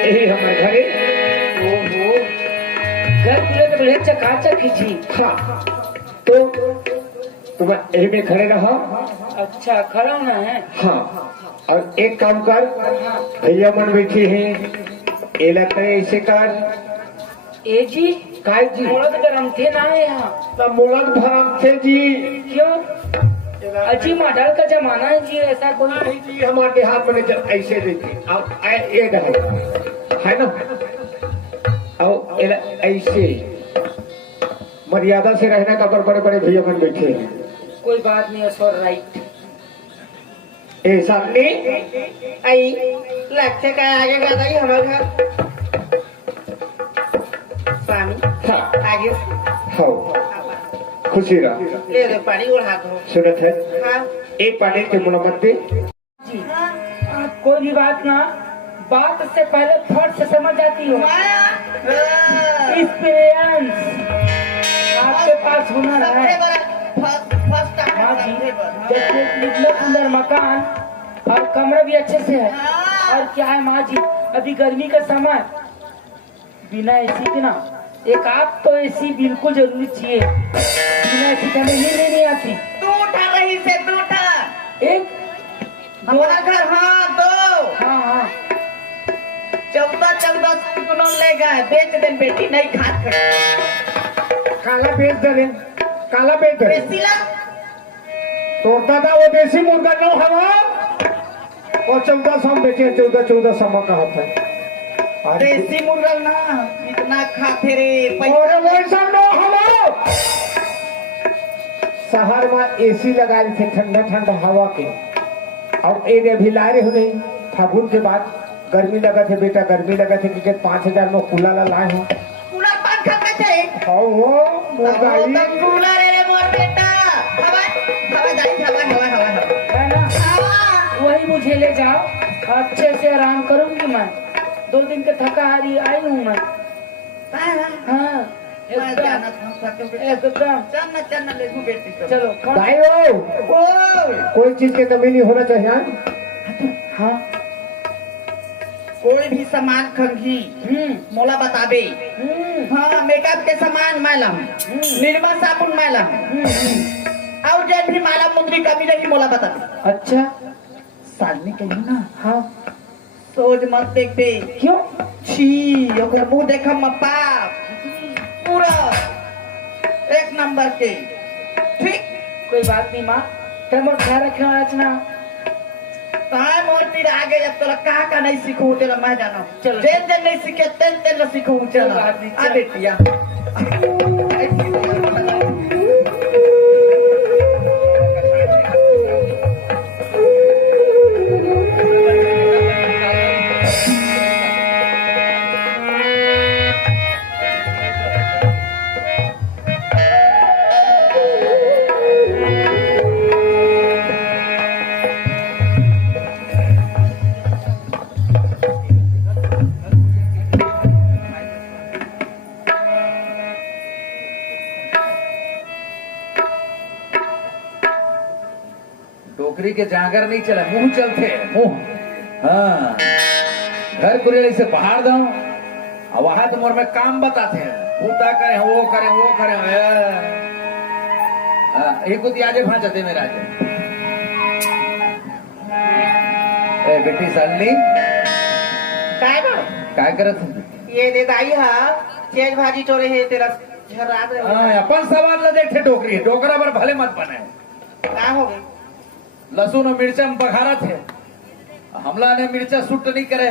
यही हमारे घरे। ओहो, घर पूरे तो बढ़िया चकाचक ही जी। हाँ तो तुम यही में खड़े रहो। अच्छा खड़ा ना है। हाँ और एक काम कर, भैया मन बैठी है, ये लगता है ऐसे कर। ए जी काय जी? मोड़ा तो गरम थे ना यहाँ। ना मोलक भरम थे जी। क्यों? अजी मॉडल का जमाना है जी, ऐसा कोई नहीं जी, हमारे देहात में जब ऐसे देखे अब ये रहो है ना, अब ऐसे मर्यादा से रहने का, पर बड़े बड़े भैया मन बैठे हैं। कोई बात नहीं है सर, राइट। ऐसा नहीं आई लगते का आगे का था हमारे घर स्वामी। हाँ आगे हो खुशी रहा। ले दो पानी और हाथ हो। सुनत है हाँ एक पानी के मुनामत दे जी कोई भी बात ना, बात से पहले फट से समझ जाती हो। एक्सपीरियंस आपके पास हुनर है। हाँ जी, जैसे इतना सुंदर मकान और कमरा भी अच्छे से है। और क्या है माँ जी, अभी गर्मी का समय, बिना एसी के ना एक आप तो एसी बिल्कुल जरूरी चाहिए। बिना एसी के हमें नींद नहीं आती। तू उठा रही से तू उठा। एक हमारा घर हाँ दो। हाँ हाँ 14 सुनो ले गए बेच दे बेटी नहीं खात काला बेच दे काला बेच दे बेसी ला तो दादा वो देसी मुर्गा न हवा और 1400 बेचे 1400 का होता है देसी मुर्गा ना इतना खाते रे और वैसा न हवा शहर में एसी लगाए थे ठंडा ठंडा हवा के और ये अभी ला रहे हो नहीं फागुन के बाद गर्मी लगा थे बेटा गर्मी लगा थे क्योंकि 5000 में कूलर लाए हैं कूलर पंखा का चाहिए वो मोबाइल कूलर रे मोर बेटा हवा हवा जाई हवा है ना वही मुझे ले जाओ अच्छे से आराम करूंगी मैं 2 दिन के थका हारी आई हूँ मैं हाँ एकदम चलना ले बेटी चलो भाई वो कोई चीज की कमी नहीं होना चाहिए हाँ कोई भी सामान खंगी मोला बताबे हाँ मेकअप के सामान मैलम निर्मा साबुन मैलम और जब भी माला मुंदरी कमी रही मोला बताबे अच्छा सालनी कही ना हाँ सोच मत देख बे क्यों छी ओकर मुंह देख मप्पा पूरा 1 नंबर के ठीक कोई बात नहीं माँ तुम ख्याल रखना आज ना टाइम और फिर आगे जब तोला का नहीं सीखू तेरा मैं जाना चलो। जेन नहीं सीखे तेन सीखू चलो बात नहीं, आ चल। बेटिया डोकरी के जागर नहीं चला मुंह चलते मुंह हाँ घर कुरियली से बाहर दो और वहां तो मोर में काम बताते हैं पूता करे वो करे एक कुछ आजे भर जाते मेरा ए बेटी सालनी काय बा काय करत ये दे दाई हा चेज भाजी चोरे है तेरा झराब रे अपन सवाल ला देखे डोकरी डोकरा पर भले मत बने का हो गई लहसुन और मिर्चा में बघारा थे हमला ने मिर्चा सूट नहीं करे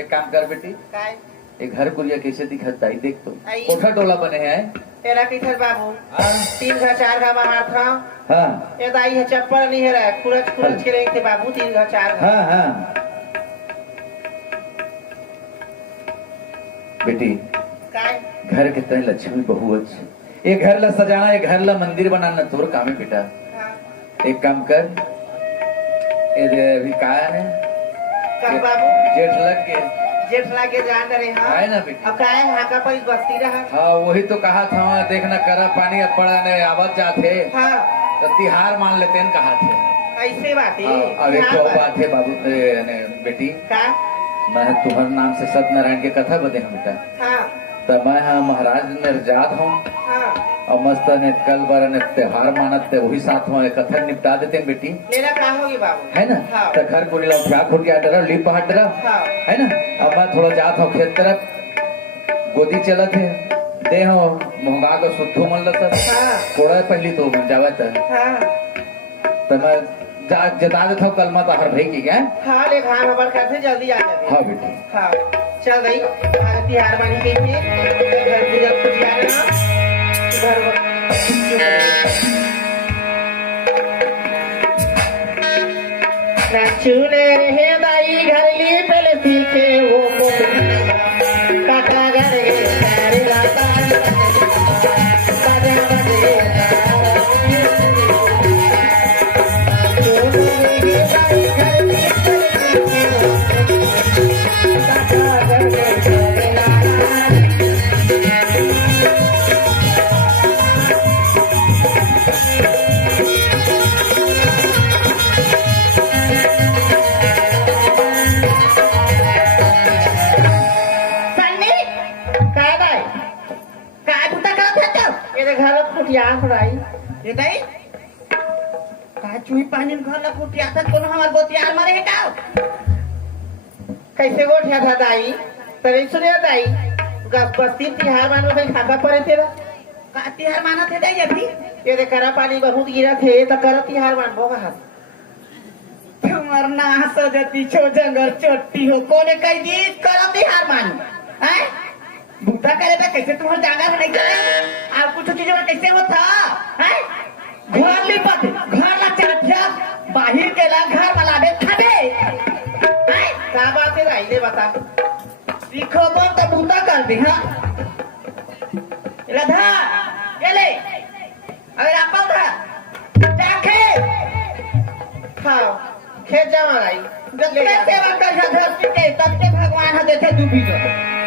एक काम कर बेटी काय एक घर कुरिया कैसे दिखता है देख तो आई। कोठा टोला बने हैं तेरा किधर बाबू हाँ 3 घर 4 घर बाहर था हाँ ये दाई है चप्पल नहीं है रहा खुरच के रहे थे बाबू 3 घर 4 घर हाँ हाँ बेटी काय घर के तय लक्ष्मी बहु अच्छी एक घर ला सजाना एक घर ला मंदिर बनाना तोर काम है बेटा हाँ एक काम कर ये अभी काया ने कर बाबू जेठ लग गए जेठ लागे जान रहे हाँ है ना बेटी अब काय हाका पर बस्ती रहा हाँ वही तो कहा था वहाँ देखना करा पानी अब पड़ा ने आवत जाते हाँ तो तिहार मान लेते हैं कहा थे ऐसे बात है अब एक हाँ, और बात है बाबू ने बेटी का मैं तुम्हारे नाम से सत्यनारायण की कथा बते हम बेटा हाँ तो मैं हाँ महाराज निर्जात हूँ हाँ और मस्त ने कल बार ने त्योहार मानत थे वही साथ में कथा निपटा देते हैं बेटी मेरा का होगी बाबू है ना हाँ। तो घर को क्या खुद के डरा लीप पहाड़ डरा हाँ है ना अब मैं थोड़ा जात हूँ खेत तरफ गोदी चलत है दे हो महंगा को शुद्धो मन लग हाँ थोड़ा पहली तो बन जावत है हाँ तो मैं जता देता हूँ कल मत हर भाई की क्या हाँ ले भाई खबर करते जल्दी आ जाते हाँ बेटी हाँ चल गई हमारे तिहार बनी गई थी घर पूजा पूजा घर चूने रहे दाई घर ली पहले सीखे वो काका घर गए सारे राता ये दाई का चुई पानी घर ला कुटिया था कोनो हमार गोतियार मारे है का कैसे गोठ्या था दाई तरी सुने दाई बस्ती तिहार मान में खाका पड़े थे का तिहार माना थे दाई अभी ये दे करा पानी बहुत गिरा थे तो कर तिहार मान बोगा हाथ तुम्हार ना सजती छो जंगर चोटी हो कोने कह दी करो तिहार मान हैं भूता करे बे कैसे तुम्हार जागा नहीं करे आप कुछ चीज कैसे होता हैं घर लिपत घर ला चाटिया बाहर के ला घर वाला बे खाबे हैं का बात है दाई ने बता सीखो बोल तो भूता कर दे हां राधा ये ले अरे आपा था जाके हाँ खेत जा माराई जब मैं सेवा कर धरती के तब के भगवान हा देते डूबी जो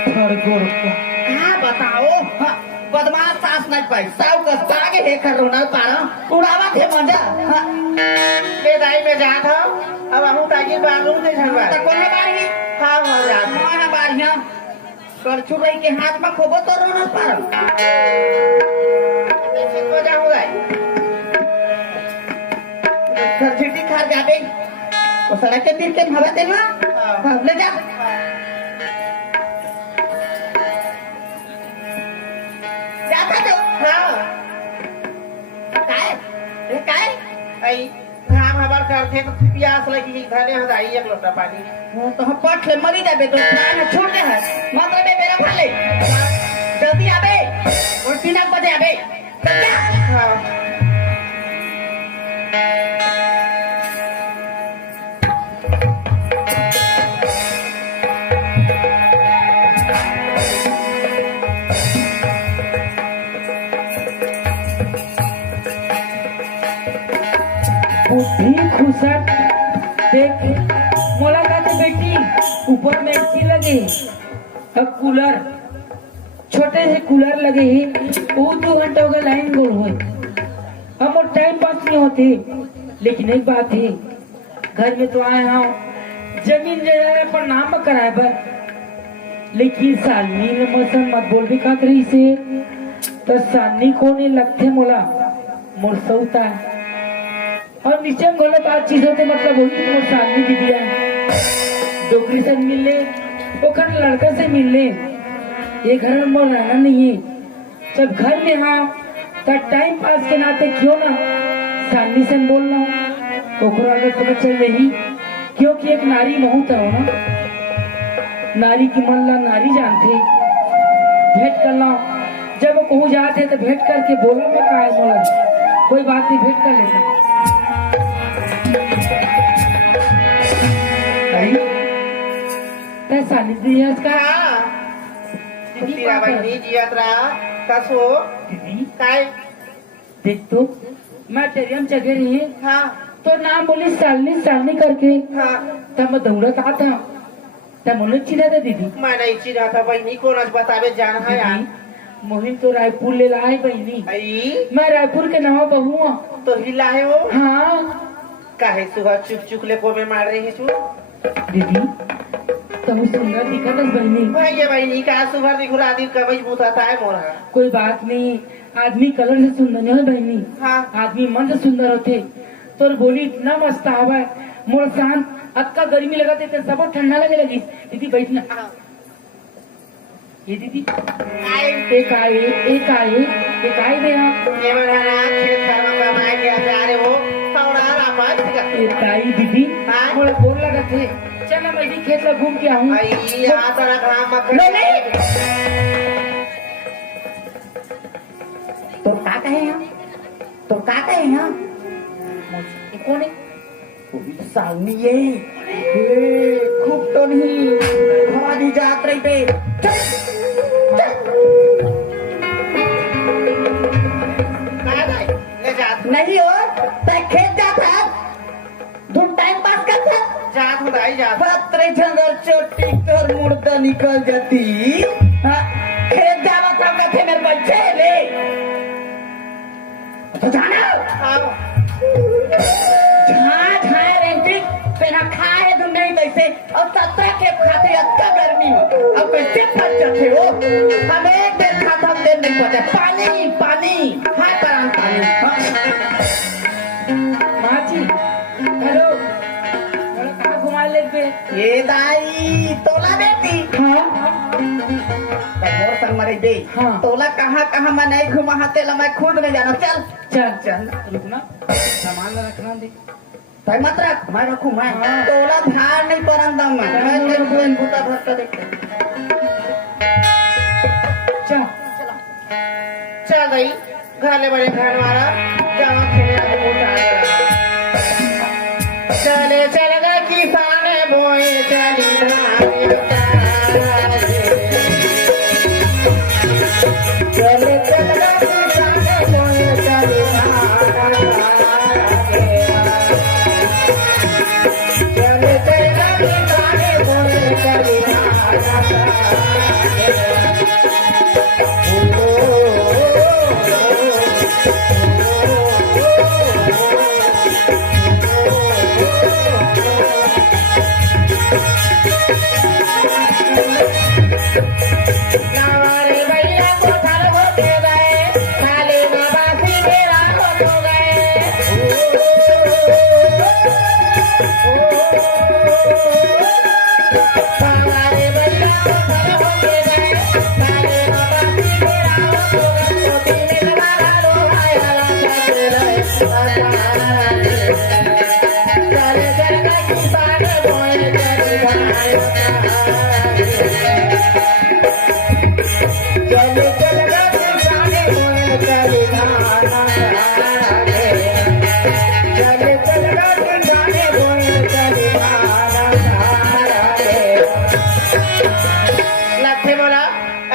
खरगोर को हां बताओ हाँ, बदमाश सास नहीं पाई साउ का सागे हे कर रोना पारा उड़ावा थे मजा हाँ, ले दाई में जा था अब हम ताकि बालू दे झड़वा तो कोने बारी हाँ हाँ जा हमारा बारिया करछू रही के हाथ में खोबो तो रोना पारा खेत में जाऊँ दाई छठी खार जाबे वो सड़क के तीर के भवा देना हाँ, ले जा जाता तो हाँ काय आई घाम हमार करते तो प्यास लगी धने हो दाई एक लोटा पानी वो तो हम पट ले मरी जाबे तो ना छोड़ दे है मात्र में मेरा भाले जल्दी आबे और 3 बजे आबे जा हाँ बुद्धि खुशट देख मोला कहते बेटी ऊपर में एसी लगे अब कूलर छोटे से कूलर लगे ही वो 2 घंटा हो गए लाइन गोल हुए अब और टाइम पास नहीं होते लेकिन एक बात है घर में तो आए हाँ जमीन जगह पर नाम कराए पर लेकिन सालनी में मौसम मत बोल भी खात रही से तो सालनी को नहीं लगते मोला मोर सौता और नीचे में गलत आज चीज होते मतलब होगी मोर सालनी भी दिया डोकरी से मिलने ओखर लड़का से मिलने ये घर में मोर रहना नहीं है जब घर में हाँ तो टाइम पास के नाते क्यों ना सालनी से बोलना ओकरा अगर पता चल रही क्योंकि एक नारी बहुत है ना नारी की मन ला नारी जानते भेंट करना जब वो कहूँ जाते तो भेंट करके बोला मैं कहा मोला कोई बात नहीं भेंट कर लेते साली दिया का दीदी तेरा बहनी जियत रहा कसो दीदी काय देख तो मैं टेरियम जगह रही है हाँ तो नाम बोली सालनी सालनी करके हाँ तब मैं दौड़त आता तब मुझे चिन्हा था दीदी मैं नहीं चिरा था बहनी को नज बतावे जान है यार दीदी मोहिन तो रायपुर ले लाए बहनी आई मैं रायपुर के नाव बहू हूँ। तो हिला है वो हाँ काहे सुबह चुक चुक ले को में मार रही है चू दीदी तुम सुंदर दिखा था बहनी भाई ये बहनी का सुबह दिख रहा दिन कभी बुताता है मोरा कोई बात नहीं आदमी कलर से सुंदर नहीं हो बहनी हाँ आदमी मन से सुंदर होते तो बोली इतना मस्त आवा है मोर शांत अक्का गर्मी लगाते थे सब ठंडा लगे लगी दीदी बैठना ये दीदी एक आए दे ये मेरा खेत घर में कमाए के आचार्य हो थोड़ा रापा एक आई दीदी हाँ? मोर बोर लगा थे चल मैं भी खेत में घूम के आऊँ आई यहाँ तरह घाम मत तो का कहे यहाँ तो का कहे यहाँ कौन है सालनी ये खूब तो नहीं हमारी जात रही पे ले जात नहीं हो तै खेत जाता है धूम टाइम पास करता जात बताई जात पत्रे जंगल चोटी कर मुर्दा निकल जाती हाँ, खेत जावा तब कहते मेरे बच्चे ले तो जाना जहाँ रेंटिंग पेना खाए तुम नहीं वैसे और 17 के खाते अच्छा गर्मी में अब कैसे फंस जाते हो हम एक दिन खाता हम दिन नहीं पड़ते पानी पानी हाँ परान पानी माँ जी हेलो कहाँ घुमा ले पे ये दाई तो खरीदे हाँ। तोला कहाँ कहाँ मैं नहीं घुमा तेला मैं खुद नहीं जाना। चल चल चल रुकना, सामान ला रखना दे। भाई मत रख, मैं रखू मैं तोला ध्यान नहीं परंदा मैं तेरे को इन बूता भरता देख। चल चल भाई घर ले बड़े घर वाला गाँव खेले आगे उठा चले चलेगा किसान बोए चली चले चलेगा किसान बोए चली चले चलेगा किसान बोए चली हमारे भैया को थल होते गए खाली नवासी मेरा हो गए हमारे भैया को थल होते गए खाली नवासी मेरा हो गए छोटी में लगा लो आया चले चले किसान बोए चले चलेगा किसान बोए चले चले चलेगा किसान बोए चले लखे बोला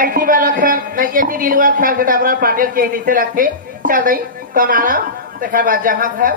ऐसी वाला खान नहीं ऐसी दिलवा खान के दाबरा पाटिल के नीचे रखे चल गई कमाना देखा बात जहाँ घर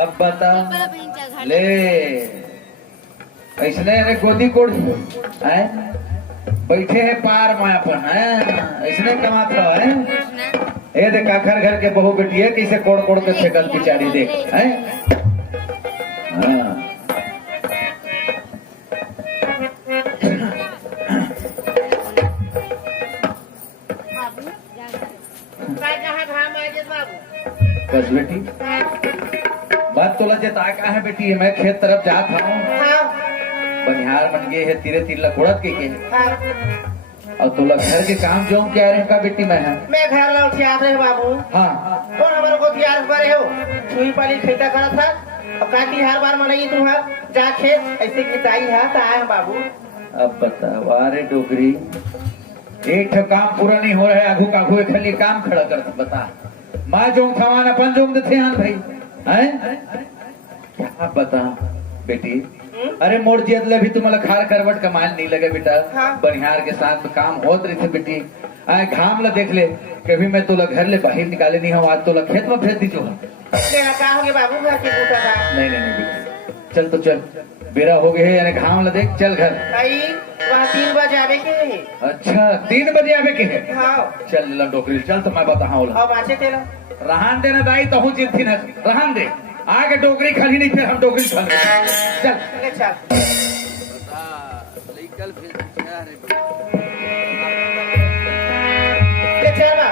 अब बता ले ऐसने अरे गोदी कोड़ है बैठे हैं पार में अपन है ऐसने कमात रहो है ये देख आखिर घर के बहू बेटी है कैसे कोड़ कोड़ के फेंकल पिचारी देख है हाँ। बस बेटी बात तोला जे ताका है बेटी मैं खेत तरफ जात हूँ बनिहार बन गए है तीरे तीर लकोड़त के और तोला घर के काम जो क्या रहे का बेटी मैं है मैं घर ला उठिया रहे बाबू हाँ कौन हमारे को तैयार करे हो छुई पाली खेता करा था और काटी हर बार मनाई तू है जा खेत ऐसे खिंचाई है तो आए बाबू अब बता वारे डोगरी एक ठो काम पूरा नहीं हो रहा है आघू काघू खाली काम खड़ा कर बता माँ जो थमान अपन जो थे हन भाई हैं क्या बता बेटी अरे मोर जियत भी तुम्हारा खार करवट कमाल नहीं लगे बेटा हाँ। बनिहार के साथ में काम होत रही थे बेटी आए घाम ला देख ले कभी मैं तोला घर ले बाहर निकाले नहीं हूँ आज तोला खेत में भेज दी लेना का होगे बाबू घर के पूछा था नहीं नहीं बेटी चल तो चल बेरा हो गए यानी घाम ला देख चल घर भाई वहाँ 3 बजे आवे के है अच्छा 3 बजे आवे के है हाँ चल ला डोकरी चल तो मैं बताऊँ और बाचे तेरा रहान देना दाई तो हूँ जित थी न रहान दे आगे डोकरी खाली नहीं फिर हम डोकरी खा चल चल चल ले चल बा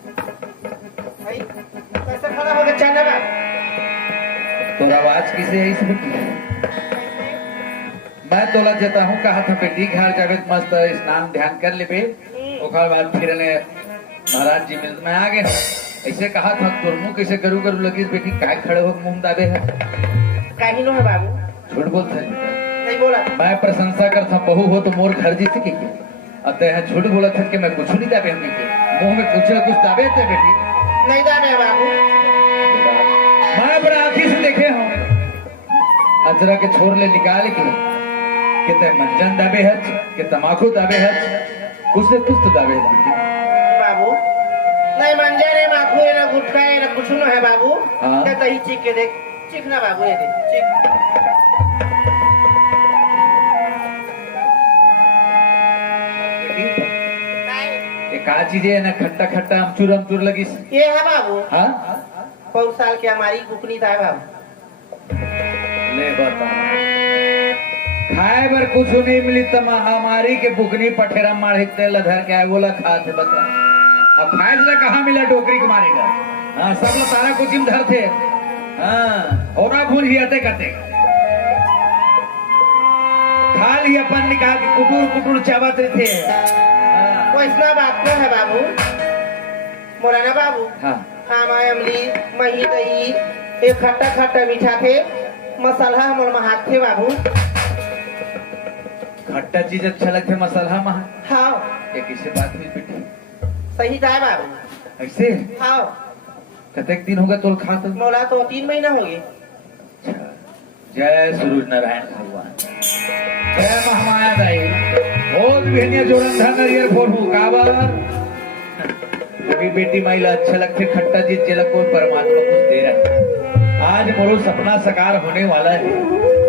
भाई कैसे खड़ा हो गया चल बा तो आवाज किसे है इस बेटी? मैं तोला जाता हूँ, कहा था बेटी घर जावे मस्त स्नान ध्यान कर ले बे, ओकर बाद फिर ने महाराज जी मिल में आ गए। ऐसे कहा था तोर मुंह कैसे गरु गरु लगी बेटी, काय खड़े हो मुंह दाबे है? काहे नो है बाबू झूठ बोलता है। नहीं बोला मैं प्रशंसा करता बहू हो तो मोर घर जी से के अतः है झूठ बोला था कि मैं कुछ नहीं दाबे हम के मुंह में कुछ ना कुछ दाबे थे बेटी। नहीं दाने बाबू मैं बड़ा आंखी से देखे हूँ अजरा के छोर ले निकाल के ते मंजन दाबे है के तमाकू दाबे है, कुछ न कुछ तो दाबे है बाबू नहीं मंजे रे माखू है ना गुटखा है ना कुछ न है बाबू हाँ। ते तही चीख के देख चीख ना बाबू ये देख चीख ये का चीज है ना खट्टा खट्टा अमचूर अमचूर लगी ये है बाबू हाँ 5 साल की हमारी कुकनी था बाबू ले बता खाए बर कुछ नहीं मिली तम हमारी के बुकनी पठेरा मारे तेल धर के बोला खाते बता अब खाए से कहाँ मिला डोकरी के मारेगा। हाँ सब लोग तारा कुछ धर थे हाँ और भूल ही आते करते खा ली अपन निकाल के कुटुर कुटुर चावते थे। हाँ, तो इसमें बात तो है बाबू बोला ना बाबू हाँ खामा अमली मही दही ये खट्टा खट्टा मीठा थे मसाला हमर महाक थे बाबू खट्टा चीज अच्छा लगते मसाला महा हाँ ये किसी बात हुई बेटी सही था बाबू ऐसे हाँ कतेक दिन होगा तोल खा तो मोला तो 3 महीना हो गए जय सूरज नारायण भगवान जय महामाया दाई बहुत बहनिया जोड़न धन नरियर फोड़ू काबर वही बेटी महिला अच्छा लगते खट्टा चीज चलक को परमात्मा कुछ दे रहा है। आज मोरो सपना साकार होने वाला है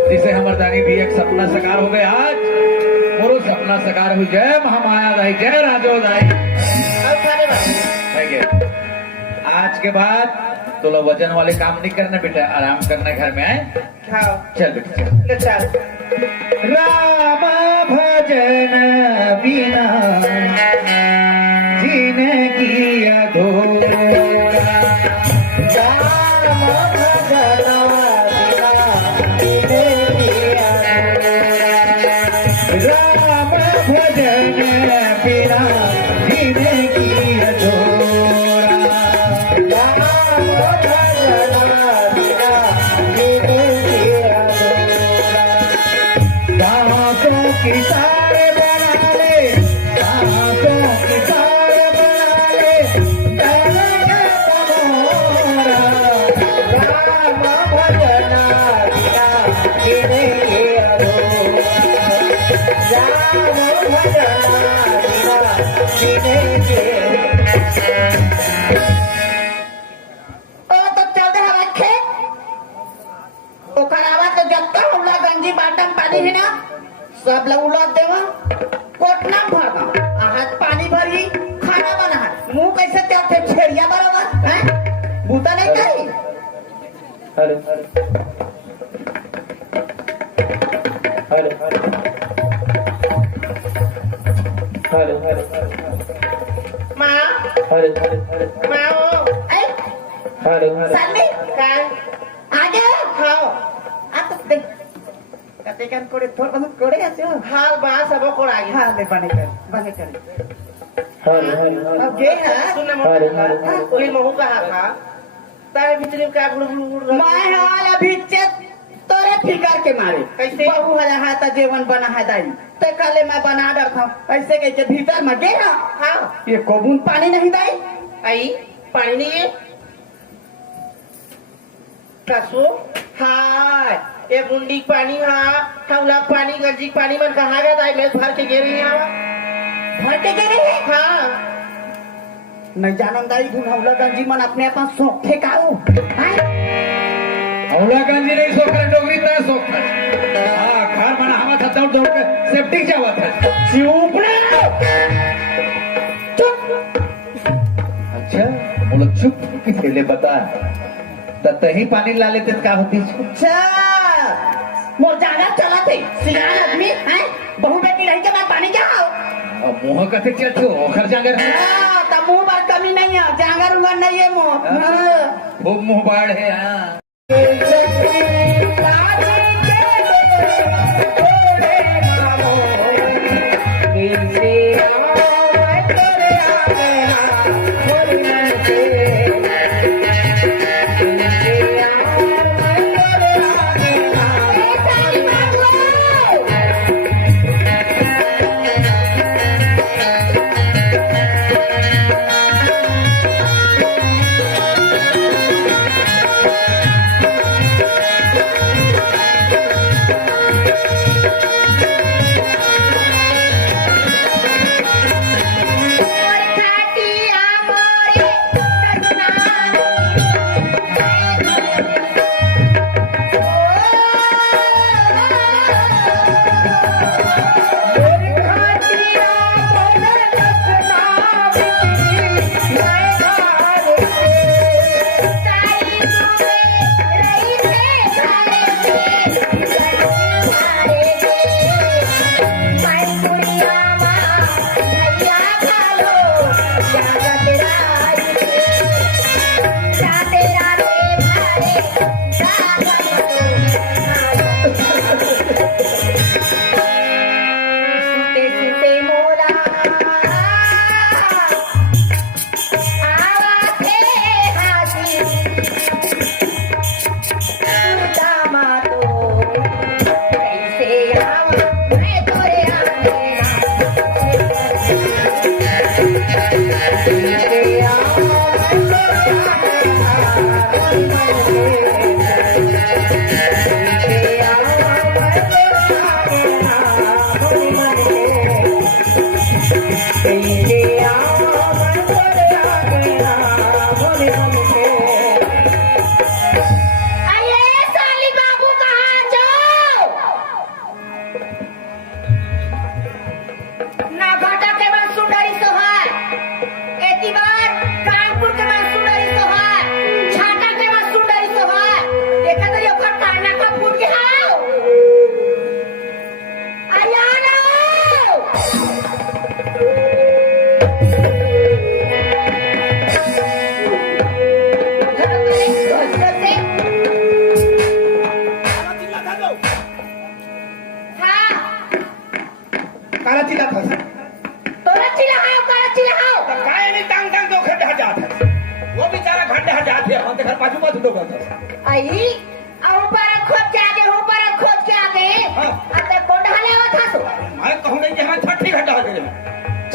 जिसे हमरदानी भी एक सपना साकार हो गए आज मोरो सपना साकार हुई। जय महामाया दाई जय राजो दाई। अब खाने बाबू है क्या? आज के बाद तो लो वजन वाले काम नहीं करना बेटा, आराम करना घर में आए। खाओ चल बेटा चल। ले चल राम भजन बिना जीने की अधूरा राम भजन राम भजन बिना जीने की अधूरा दांतों की तार बना ले दांतों की तार बना ले करेगा तमोरा राम भजन जीने की अधूरा राम भजन जीने की तो चल दे हवा खे ओकर आवाज तो जब तक उला गंजी बाटम पानी है ना सब लोग उलट देवा कोटना भरवा हाथ पानी भरी खाना बना मुंह कैसे त्याग थे छेड़िया बराबर हैं बूता नहीं करी हेलो हेलो हेलो माँ हेलो माँ ओ ऐ हेलो सालनी काय आगे खाओ आ तो देख कते कान कोड़े थोड़ा बहुत कोड़े आछो हाल बा सब को आगे हां ले बने कर हेलो अब गे है सुन अरे, ना ओही महू का था तारे भीतर में का गुड़ गुड़ मैं हाल अभी चेत तोरे फिकर के मारे कैसे? बहु है ता जीवन बना है दाई ते काले मैं बना रखा ऐसे कैसे भीतर में गे ना हाँ ये कोबून पानी नहीं दाई आई पानी नहीं है कसो हाय ये बुंडी पानी हाँ हौला पानी गंजी पानी मन कहाँ गया दाई मैं भर के गिर रही हूँ भर के गे रहे हाँ नहीं जानम दाई गुनहौला गंजी मन अपने अपन शौक ठेकाऊ हैं औला गंजी नहीं सोकर डोगरी ता सोकर हाँ खार बना हवा था दौड़ दौड़ कर सेफ्टी जावा था चुप रे चुप अच्छा चुप पहले बता तही पानी ला लेते का होती अच्छा मोर जाना चला थे सियान आदमी हैं बहु बेटी रही के मैं पानी क्या मुँह कथे क्या थो ओखर जागर हाँ तब मुंह बार कमी नहीं है जागर उगर नहीं है मुंह खूब मुँह बाढ़ है हाँ आई ऊपर खोज के आगे ऊपर खोज के आगे अब तक कौन ढाले हुआ था तो मैं कहूँ नहीं कि हमारे छठी घंटा हो गए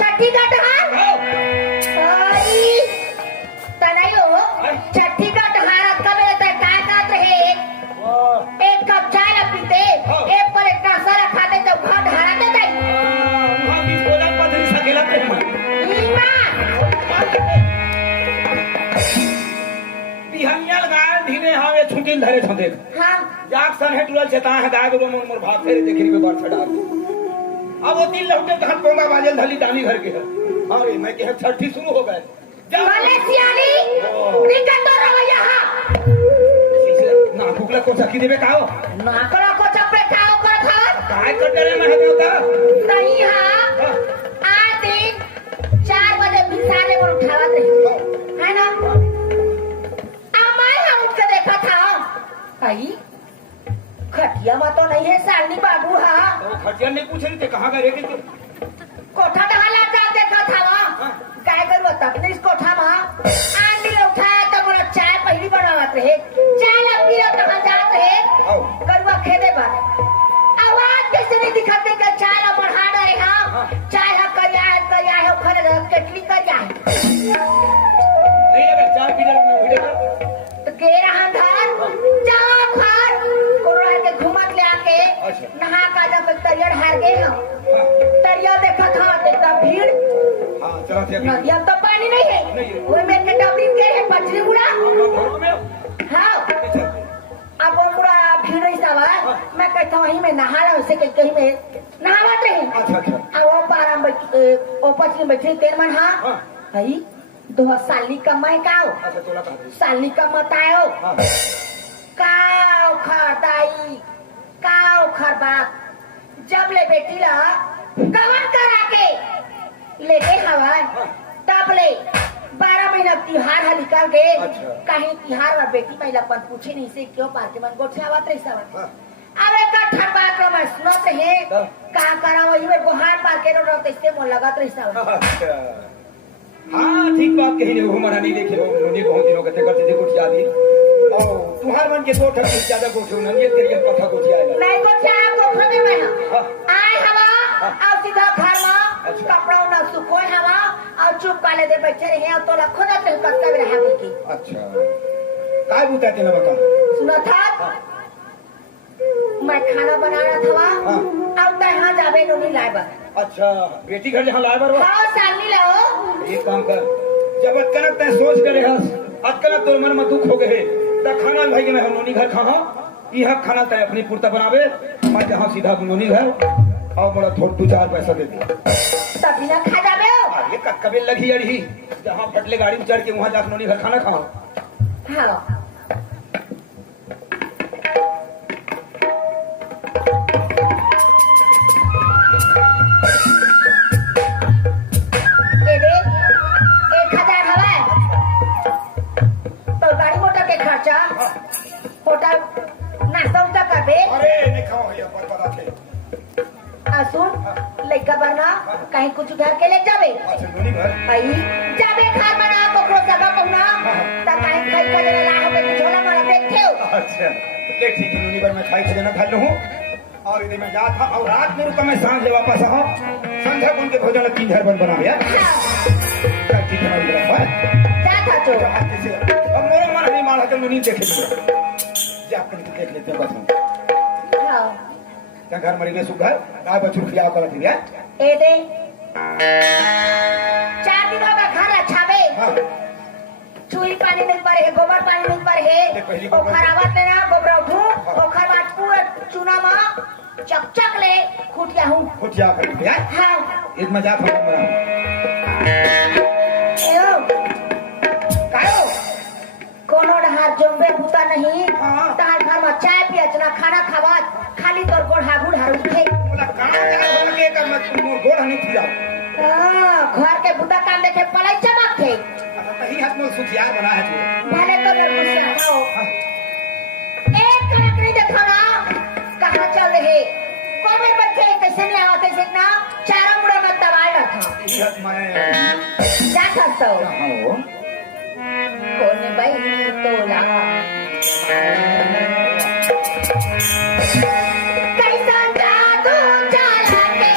छठी का ढाल आई तनायो छठी का ढाल कब रहता है काय काट रहे एक कप चाय ला पीते एक पर एक नाश्ता खाते तो घर ढाला देता है हम भी बोला पत्नी सकेला पे बिहनिया लगाए धीरे हावे छुटी धरे छंदे हाँ जाक सन हेटुल चेता है दाग रो मोर मोर भात फेरे देखरी में बार छड़ा अब वो तीन लौटे धन पोंगा बाजल धली डाली घर के अरे मैं कह छठी शुरू हो गए भले सियानी निकल तो रहो यहाँ ना भूखला को सकी देबे काओ नाकरा को चप्पे खाओ कर था काय कर डरे में हमें होता नहीं हाँ आज दिन 4 बजे बिसाने को उठावा थे है ना अमाय हम उनके देखा था आई खटिया में तो नहीं है सालनी बाबू हाँ तो खटिया नहीं पूछ रही थे कहाँ गए रे कोठा डाला जा देखा था वहाँ काय कर बता कि इस कोठा में आंधी उठाया तो बोला चाय पहली बनावत रहे चाय लगी तो कहाँ जात रहे करवा खेदे पर आवाज कैसे नहीं दिखाते कि चाय ला बढ़ा रहे हाँ चाय ला करिया है खड़े रह केटली करिया है नहीं रे चाय पी ले तो के रहा धार जाओ घर कोरोना के घुमा के आके नहा का जब तरियर हार गए हो तरियर देखा था देखा भीड़ हाँ चला थे नदिया तो पानी नहीं है वो में के डबरी के है पछली बुढ़ा हाँ अब वो बुढ़ा भीड़ ही सवा मैं कहता हूँ वहीं में नहा रहा उसे कहीं में नहावत रही अच्छा अब वो 12 ओ पछली बैठी तेल मन हाँ हई दो साली का मैं काओ अच्छा तोला कहा दे साली का मत आयो हाँ काओ खरदाई काओ खरबाप जब ले बेटी ला कवन करा के ले दे हवा तब ले 12 महीना तिहार हा निकाल के अच्छा। कहीं तिहार में बेटी महिला पर पूछे नहीं से क्यों पार्टी मन गोठे आवत रही सब हाँ। अबे कठर बात रो मैं सुनत है हाँ। का करा वही में गोहार पार के रो तेसे मोन लगत रही सब अच्छा हाँ ठीक बात कही नहीं हमारा नहीं देखे उन्होंने बहुत दिनों के करते थे कुछ याद ही और तुम्हार मन के दो ठक ज्यादा कुछ ना ये तेरे पथा कुछ आएगा नहीं गोठे आ गोठे में मैं हाँ। आए हवा और सीधा घर में अच्छा। कपड़ा ना सुकोय हवा और चुप काले दे बैठे रहे और तोला खुद अपने करते हुए रहा की अच्छा काय बुताते ना बता सुना था मैं खाना बना रहा था हाँ। अब तहाँ जाबे नोनी लाइबा अच्छा बेटी घर जहाँ लाए बार हाँ सालनी लाओ एक काम कर जब अचानक तय सोच करे हस अचानक तोर मन में दुख हो गए त खाना भाई मैं नोनी घर खाना यह खाना तय अपनी पूर्ता बनावे मैं जहाँ सीधा नोनी घर और बड़ा थोड़ 2-4 पैसा दे दे तभी ना खा जाबे हो ये कभी लगी अड़ी जहाँ फटले गाड़ी में चढ़ के वहाँ जाकर नोनी घर खाना खाओ हाँ ए दे 1000 हवा तो गाड़ी मोटर के खर्चा होटल नाश्ता उस्ता कर दे अरे नहीं खाओ भैया पर पता थे सुन लड़का बना कहीं कुछ घर के ले जावे अच्छा नोनी घर आई जाबे घर बना कोकरो जगह पहुना त कहीं कहीं का जरा ला होके झोला मारा देखे अच्छा ले ठीक है नोनी घर में खाई के देना खा लूँ और इधर मैं जा था और रात में रुका मैं सांझ ले वापस आओ संध्या को उनके भोजन 3 घर बन बना यार ठीक है हमारी तरफ जा था तो अब मेरे मन नहीं मारा तो नोनी देखे जा कर देख लेते हैं बस हाँ क्या घर मरी गए सुघर गाय बछरू खिया कर रखी है ए दे 4 दिनों का घर अच्छा बे हाँ चूई पानी नहीं पर है गोबर पानी नहीं पर है ओ खराबत लेना गोबर उठू ओ खराबत पूरा चूना मा चक ले खुटिया हूं खुटिया कर रखी है हाँ एक मजाक हो रहा एओ कायो कोनो हाथ जोंबे बुता नहीं हाँ। तार घर में चाय पियचना खाना खावत खाली तोर गोड़ हागुड़ हारू उठे बोला खाना जगह हो लगे कर मत गोड़ नहीं खिलाओ घर के बुता काम देखे पलाई चमक थे कहीं हाथ में सुखियार बना है तू भले तो मेरे मुझसे हटाओ एक कड़क नहीं देखो ना कहाँ चल रहे कौन मेरे बच्चे कैसे नहीं आते सीखना चारों मुड़ा में दबाए रखा इसी हाथ में क्या करता हो कहाँ हो कौन भाई तोला कैसा जादू चला के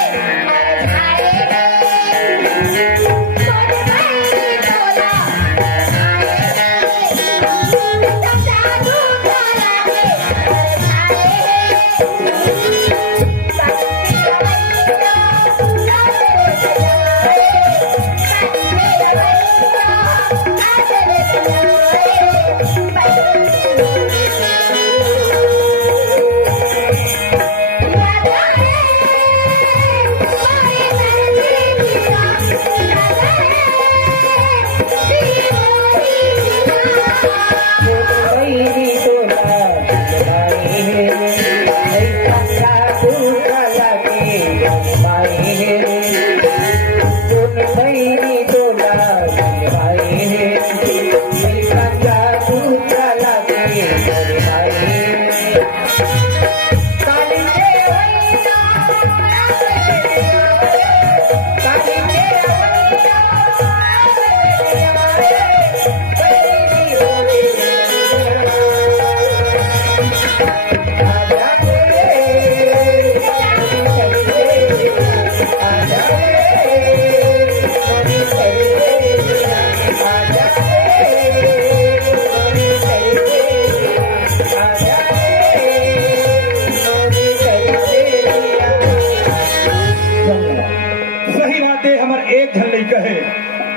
हर घाये कौन भाई तोला कैसा जादू चला के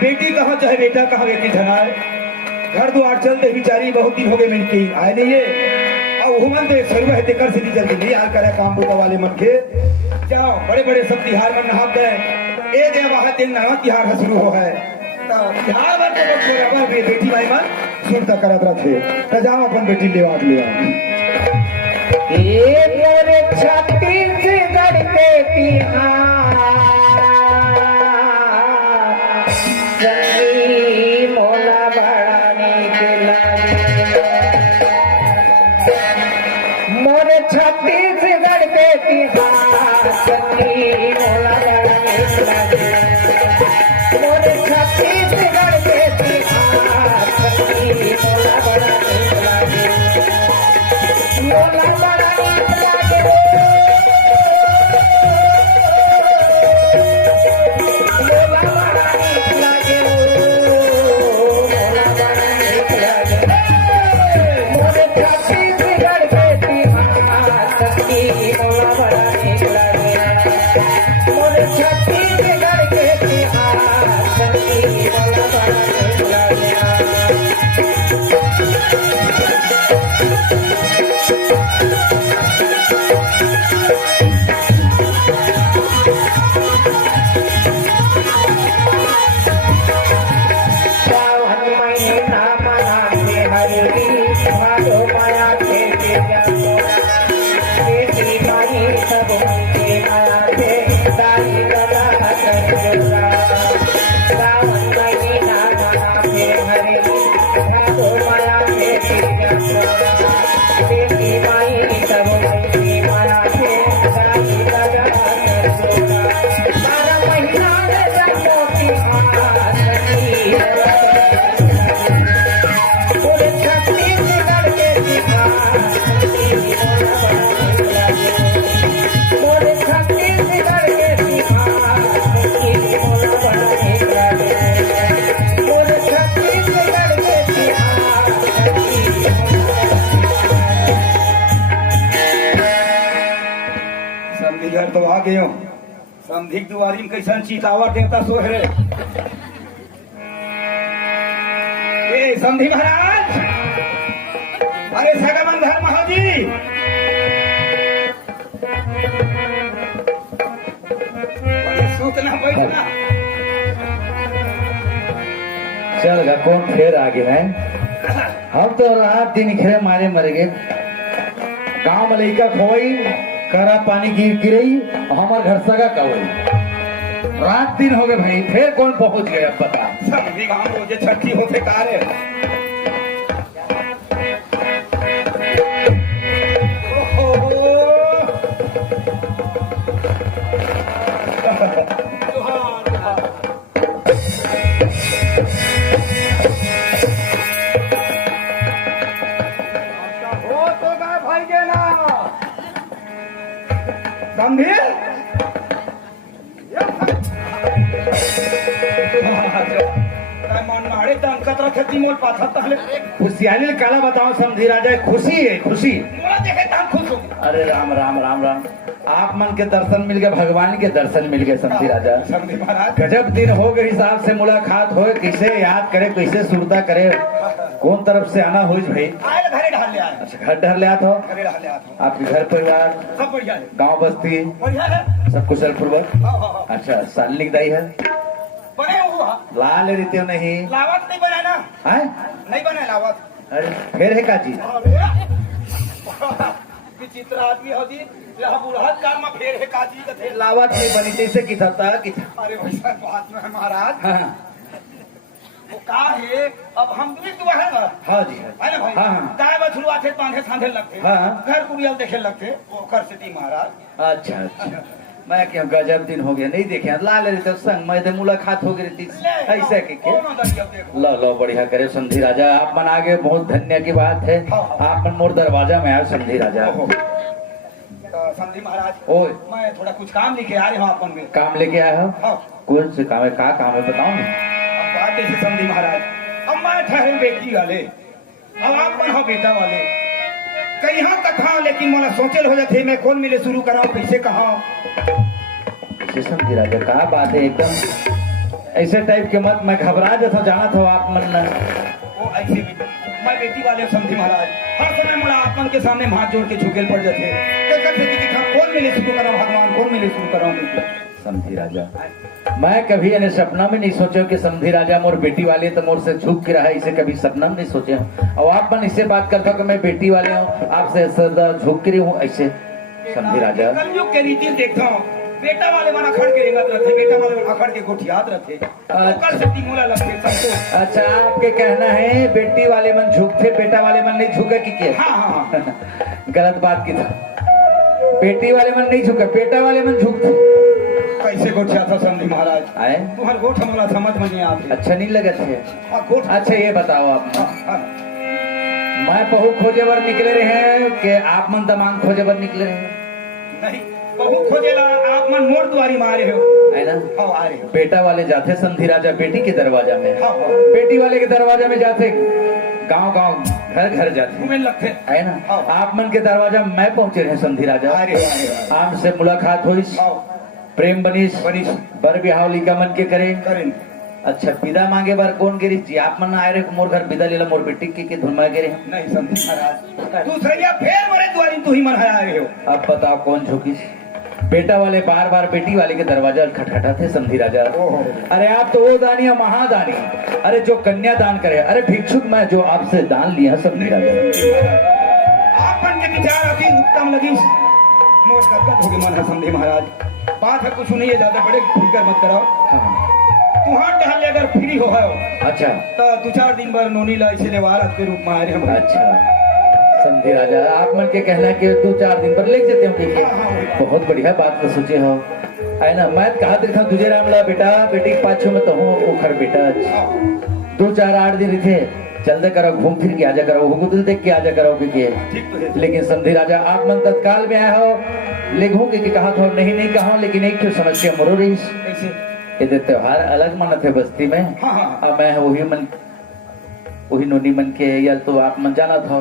बेटी कहाँ चाहे बेटा कहाँ बेटी धनाए घर द्वार चलते बेचारी बहुत दिन हो गए मिलके आए नहीं है और हुमन दे सर्व है तेकर से जल्दी नहीं आ करे काम बुका वाले मन के जाओ बड़े बड़े सब तिहार में नहा गए ए दे वहां दिन नवा तिहार शुरू हो है हाँ बार तो बोले अगर बेटी भाई मन सुनता करत रखे तो जाओ अपन बेटी ले आओ ये मोरे छत्तीसगढ़ के तिहार संगी मोला बड़ा नीक लागे मोरे छत्तीसगढ़ के तिहार संगी मोला बड़ा नीक लागे मोरे छत्तीसगढ़ के तिहार संगी मोला बड़ा नीक लागे मोला बड़ा नीक लागे मोला बड़ा नीक लागे मोला बड़ा नीक लागे मोरे छत्तीसगढ़ के तिहार संगी मोला बड़ा नीक लागे मोरे छत्तीसगढ़ के तिहार संगी मोला बड़ा नीक लागे सावन महीना मनाते हरि माधो माया के बेटी माही सब उनकी माया के दाई दादा करेगा सावन महीना मनाते हरि माधो माया के बेटी माही सब उनकी माया के दाई दादा करेगा 12 महीना में जन्मों की पूरे छत्तीसगढ़ के तिहार पूरे छत्तीसगढ़ के तिहार मोला बड़ा नीक लागे पूरे छत्तीसगढ़ के तिहार समधी घर तो आ गए हो समधी के दुआरी में कैसन चितावर देवता सोहरे ए समधी महाराज अरे सगमंधर महाजी अरे सूतना बैठना चल गा कौन फिर आगे है हम तो रात दिन खरे मारे मर गए गांव में लड़का खोई करा पानी गिरई हमार घर सगा कवई रात दिन हो गए भाई फिर कौन पहुंच गए अब बता समधी गांव रोजे छठी होते कारे हो तो गाय भाई के ना समझे मन मारे दंकत रखे मोल पाथा पहले खुशियाली काला बताओ समझी राजा खुशी है खुशी मोला देखे तब खुश हो अरे राम राम राम राम आप मन के दर्शन मिल गए भगवान के दर्शन मिल गए समझी राजा समझे महाराज गजब दिन हो गए हिसाब से मुलाकात हो कैसे याद करे कैसे सुरता करे कौन तरफ से आना हो भाई आए घरे ढाल ले आए अच्छा घर डर ले आत हो घरे ढाल ले आए आपके घर परिवार सब बढ़िया है गांव बस्ती बढ़िया है सब कुशल पूर्वक हाँ हाँ हाँ अच्छा सालनी दाई है बने हुआ लाल रीते नहीं लावत नहीं बनाना है नहीं बने लावत अरे फिर है काजी विचित्र आदमी होती यह बुढ़त काम में फेर है काजी का थे लावत नहीं बनी जैसे की था कि था अरे वैसा बात में है महाराज हाँ वो का है अब हम भी तो है ना हाँ जी है है ना भाई हाँ, हाँ। गाय बछड़ुआ थे बांधे सांधे लगते हाँ। घर कुड़ियल देखे लगते वो कर से थी महाराज अच्छा अच्छा मैं क्या गजब दिन हो गया नहीं देखे लाल रीते संग मैं तो मुलाकात हो गई थी ऐसे के कौन दरिया देखो लो लो बढ़िया करे समझी राजा आप मन आगे बहुत धन्य की बात है आप मन मोर दरवाजा में आए समझी राजा तो संधि महाराज ओए मैं थोड़ा कुछ काम लेके आ रहे हूँ अपन में काम लेके आए हो हाँ कौन से काम है का काम है बताओ ना अब बात ऐसे संधि महाराज अब मैं ठहरे बेटी वाले अब आप मन हो बेटा वाले कहीं हाँ कथा लेकिन मोला सोचल हो जाते मैं कौन मिले शुरू कराऊं कैसे कहा कैसे समझी राजा क्या बात है एकदम ऐसे टाइप के मत मैं घबरा जाता जाना था आप मन न वो ऐसे भी मैं बेटी वाले समझी महाराज हर समय मोला आपन के सामने हाथ जोड़ के झुकेल पड़ जाते कौन मिले शुरू कराऊं भगवान कौन मिले शुरू कराऊं समझी राजा मैं कभी यानी सपना में नहीं सोचा कि समधी राजा मोर बेटी वाले तो मोर से झुक के रहा, इसे कभी सपना में नहीं सोचे हूँ। और आप मन इससे बात करता कि मैं बेटी वाले हूँ, आपसे सदा झुक के रही हूँ ऐसे। समधी राजा कलयुग के रीति देखता हूँ, बेटा वाले मन अखड़ के रेंगत रहते, बेटा वाले अखड़ के गोठियात रहते, ओकर से टिंगोला लगते सबको। अच्छा, आपके कहना है बेटी वाले मन झुकते, बेटा वाले मन नहीं झुका कि क्या? हाँ। गलत बात की था, बेटी वाले मन नहीं झुका, बेटा वाले मन झुकते। कैसे गोठिया था समधी महाराज? आए तुम्हारे गोठ हमारा समझ में नहीं आते। अच्छा नहीं लगे थे। हाँ, गोठ। अच्छा ये बताओ आप, हाँ। मैं बहू खोजे बर निकले रहे हैं कि आप मन दमांग खोजे बर निकले रहे हैं? नहीं, बहुत खोजेला आप मन मोर द्वारी में आ रहे हो, है ना? हाँ आ रहे हो। बेटा वाले जाते समधी राजा बेटी के दरवाजा में, हाँ। बेटी वाले के दरवाजा में जाते, गांव गांव घर घर जाते, घूमे लगते, है ना? हाँ। आप मन के दरवाजा में मैं पहुंचे रहे समधी राजा, आ रहे हो। आम से मुलाकात हुई, हाँ, प्रेम बनीस, बनीस। बर बिहावली का मन के करे। करें। अच्छा, विदा मांगे बार कौन गिरी जी? आप मन आए रहे मोर घर विदा लेला, मोर बेटी के धुन में गिरे। नहीं समझी महाराज, दूसरे या फिर मेरे द्वारी तू ही मन आ रहे हो। अब बताओ कौन झुकी? बेटा वाले बार बार बेटी वाले के दरवाजा खटखटाते समधी राजा। ओहो। अरे आप तो वो दानी है महादानी, अरे जो कन्या दान करे, अरे भिक्षुक मैं जो आपसे दान लिया समधी राजा। आप मन के विचार अति उत्तम लगी, मोर गदगद हो गई मन है समझी महाराज। बात है कुछ नहीं है, ज्यादा बड़े फिकर मत कराओ। हाँ। तुहार टहल अगर फ्री हो अच्छा तो 2-4 दिन भर नोनी ला इसे लेवारत के रूप में आ रहे हम। अच्छा समझे राजा, आप मन के कहना है कि 2-4 दिन पर ले जाते हो कि बहुत बढ़िया बात तो सोचे हो, है ना? मैं कहा देखा तुझे रामला बेटा बेटी के पाछू में तो हूँ उखड़ बेटा। 2-4-8 दिन थे, चलते करो घूम फिर के आजा करो, हुकुम देख के आजा करो कि ठीक तो है। लेकिन समझे राजा आप मन तत्काल में आए हो, लेखों के कहा तो नहीं कहा, लेकिन एक तो समस्या मरो रही। कैसे? ये त्योहार अलग मन थे बस्ती में, हाँ। अब मैं वही नोनी मन के या तो आप मन जाना था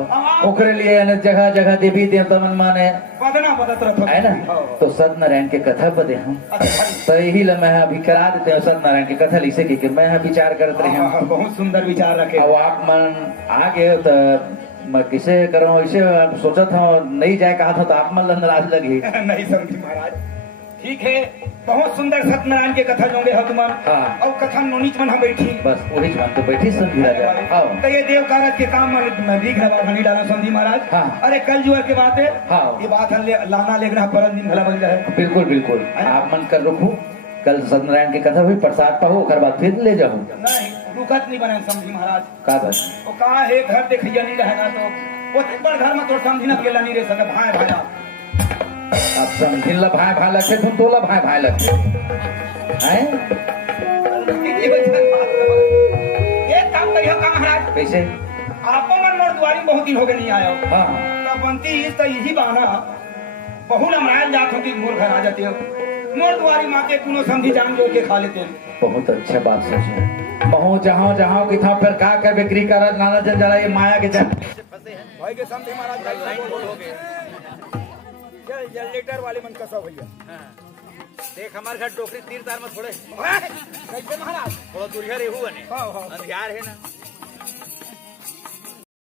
ओकरे लिए यानी जगह जगह देवी देवता मन माने बदना बदत रहता है ना। तो सत्यनारायण के कथा पदे हम तो यही ला मैं अभी करा देते हैं सत्यनारायण की कथा लिसे की मैं विचार करते रहे हैं। बहुत सुंदर विचार रखे। अब आप मन आ गए तो मैं किसे करूँ इसे सोचा था, नहीं जाए कहा था तो आप मन नाराज लगी। नहीं समझी महाराज, ठीक है, बहुत सुंदर सत्यनारायण के कथा जोगे हो तुम। हाँ। और कथा नोनीच मन बैठी, बस वही जवान तो बैठी समझी राजा। आओ तो ये देव कागज के काम में भी घनी डाला समझी महाराज। हाँ। अरे कल जुअर के बात है। हाँ। ये बात है लाना लेकर पर दिन भला बन जाए। बिल्कुल बिल्कुल, आप मन कर रखू, कल सत्यनारायण की कथा हुई, प्रसाद पाओ, ओकर बाद फिर ले जाओ। नहीं रुकत नहीं बने समझी महाराज। का बस वो कहा है घर देखिए नहीं रहेगा तो वो बड़ घर में तो समझी ना अकेला नहीं रह सके। भाई भाई अब समझिन ला भाई भाई लगते तुम तो ला भाई भाई लगते हैं। एक काम करिए का महाराज, कैसे? आपो मन मोर द्वारी बहुत दिन हो गए नहीं आयो। हाँ तब बनती तो यही बहाना बहु लमरायल जात हो कि मोर घर आ जाते हो, मोर द्वारी माँ के कुनो समझी जान जोड़ के खा लेते हैं। बहुत अच्छा बात सोचे, महू जहाँ जहाँ कि था फिर का कर बिक्री कर नाना जन जरा ये माया के जन भाई के समझे महाराज हो गए जनरेटर वाले मन कसा भैया। देख हमारे घर टोकरी तीर तार में थोड़े कैसे महाराज? थोड़ा दूरिया रेहू हाँ, हाँ। अंधियार है ना।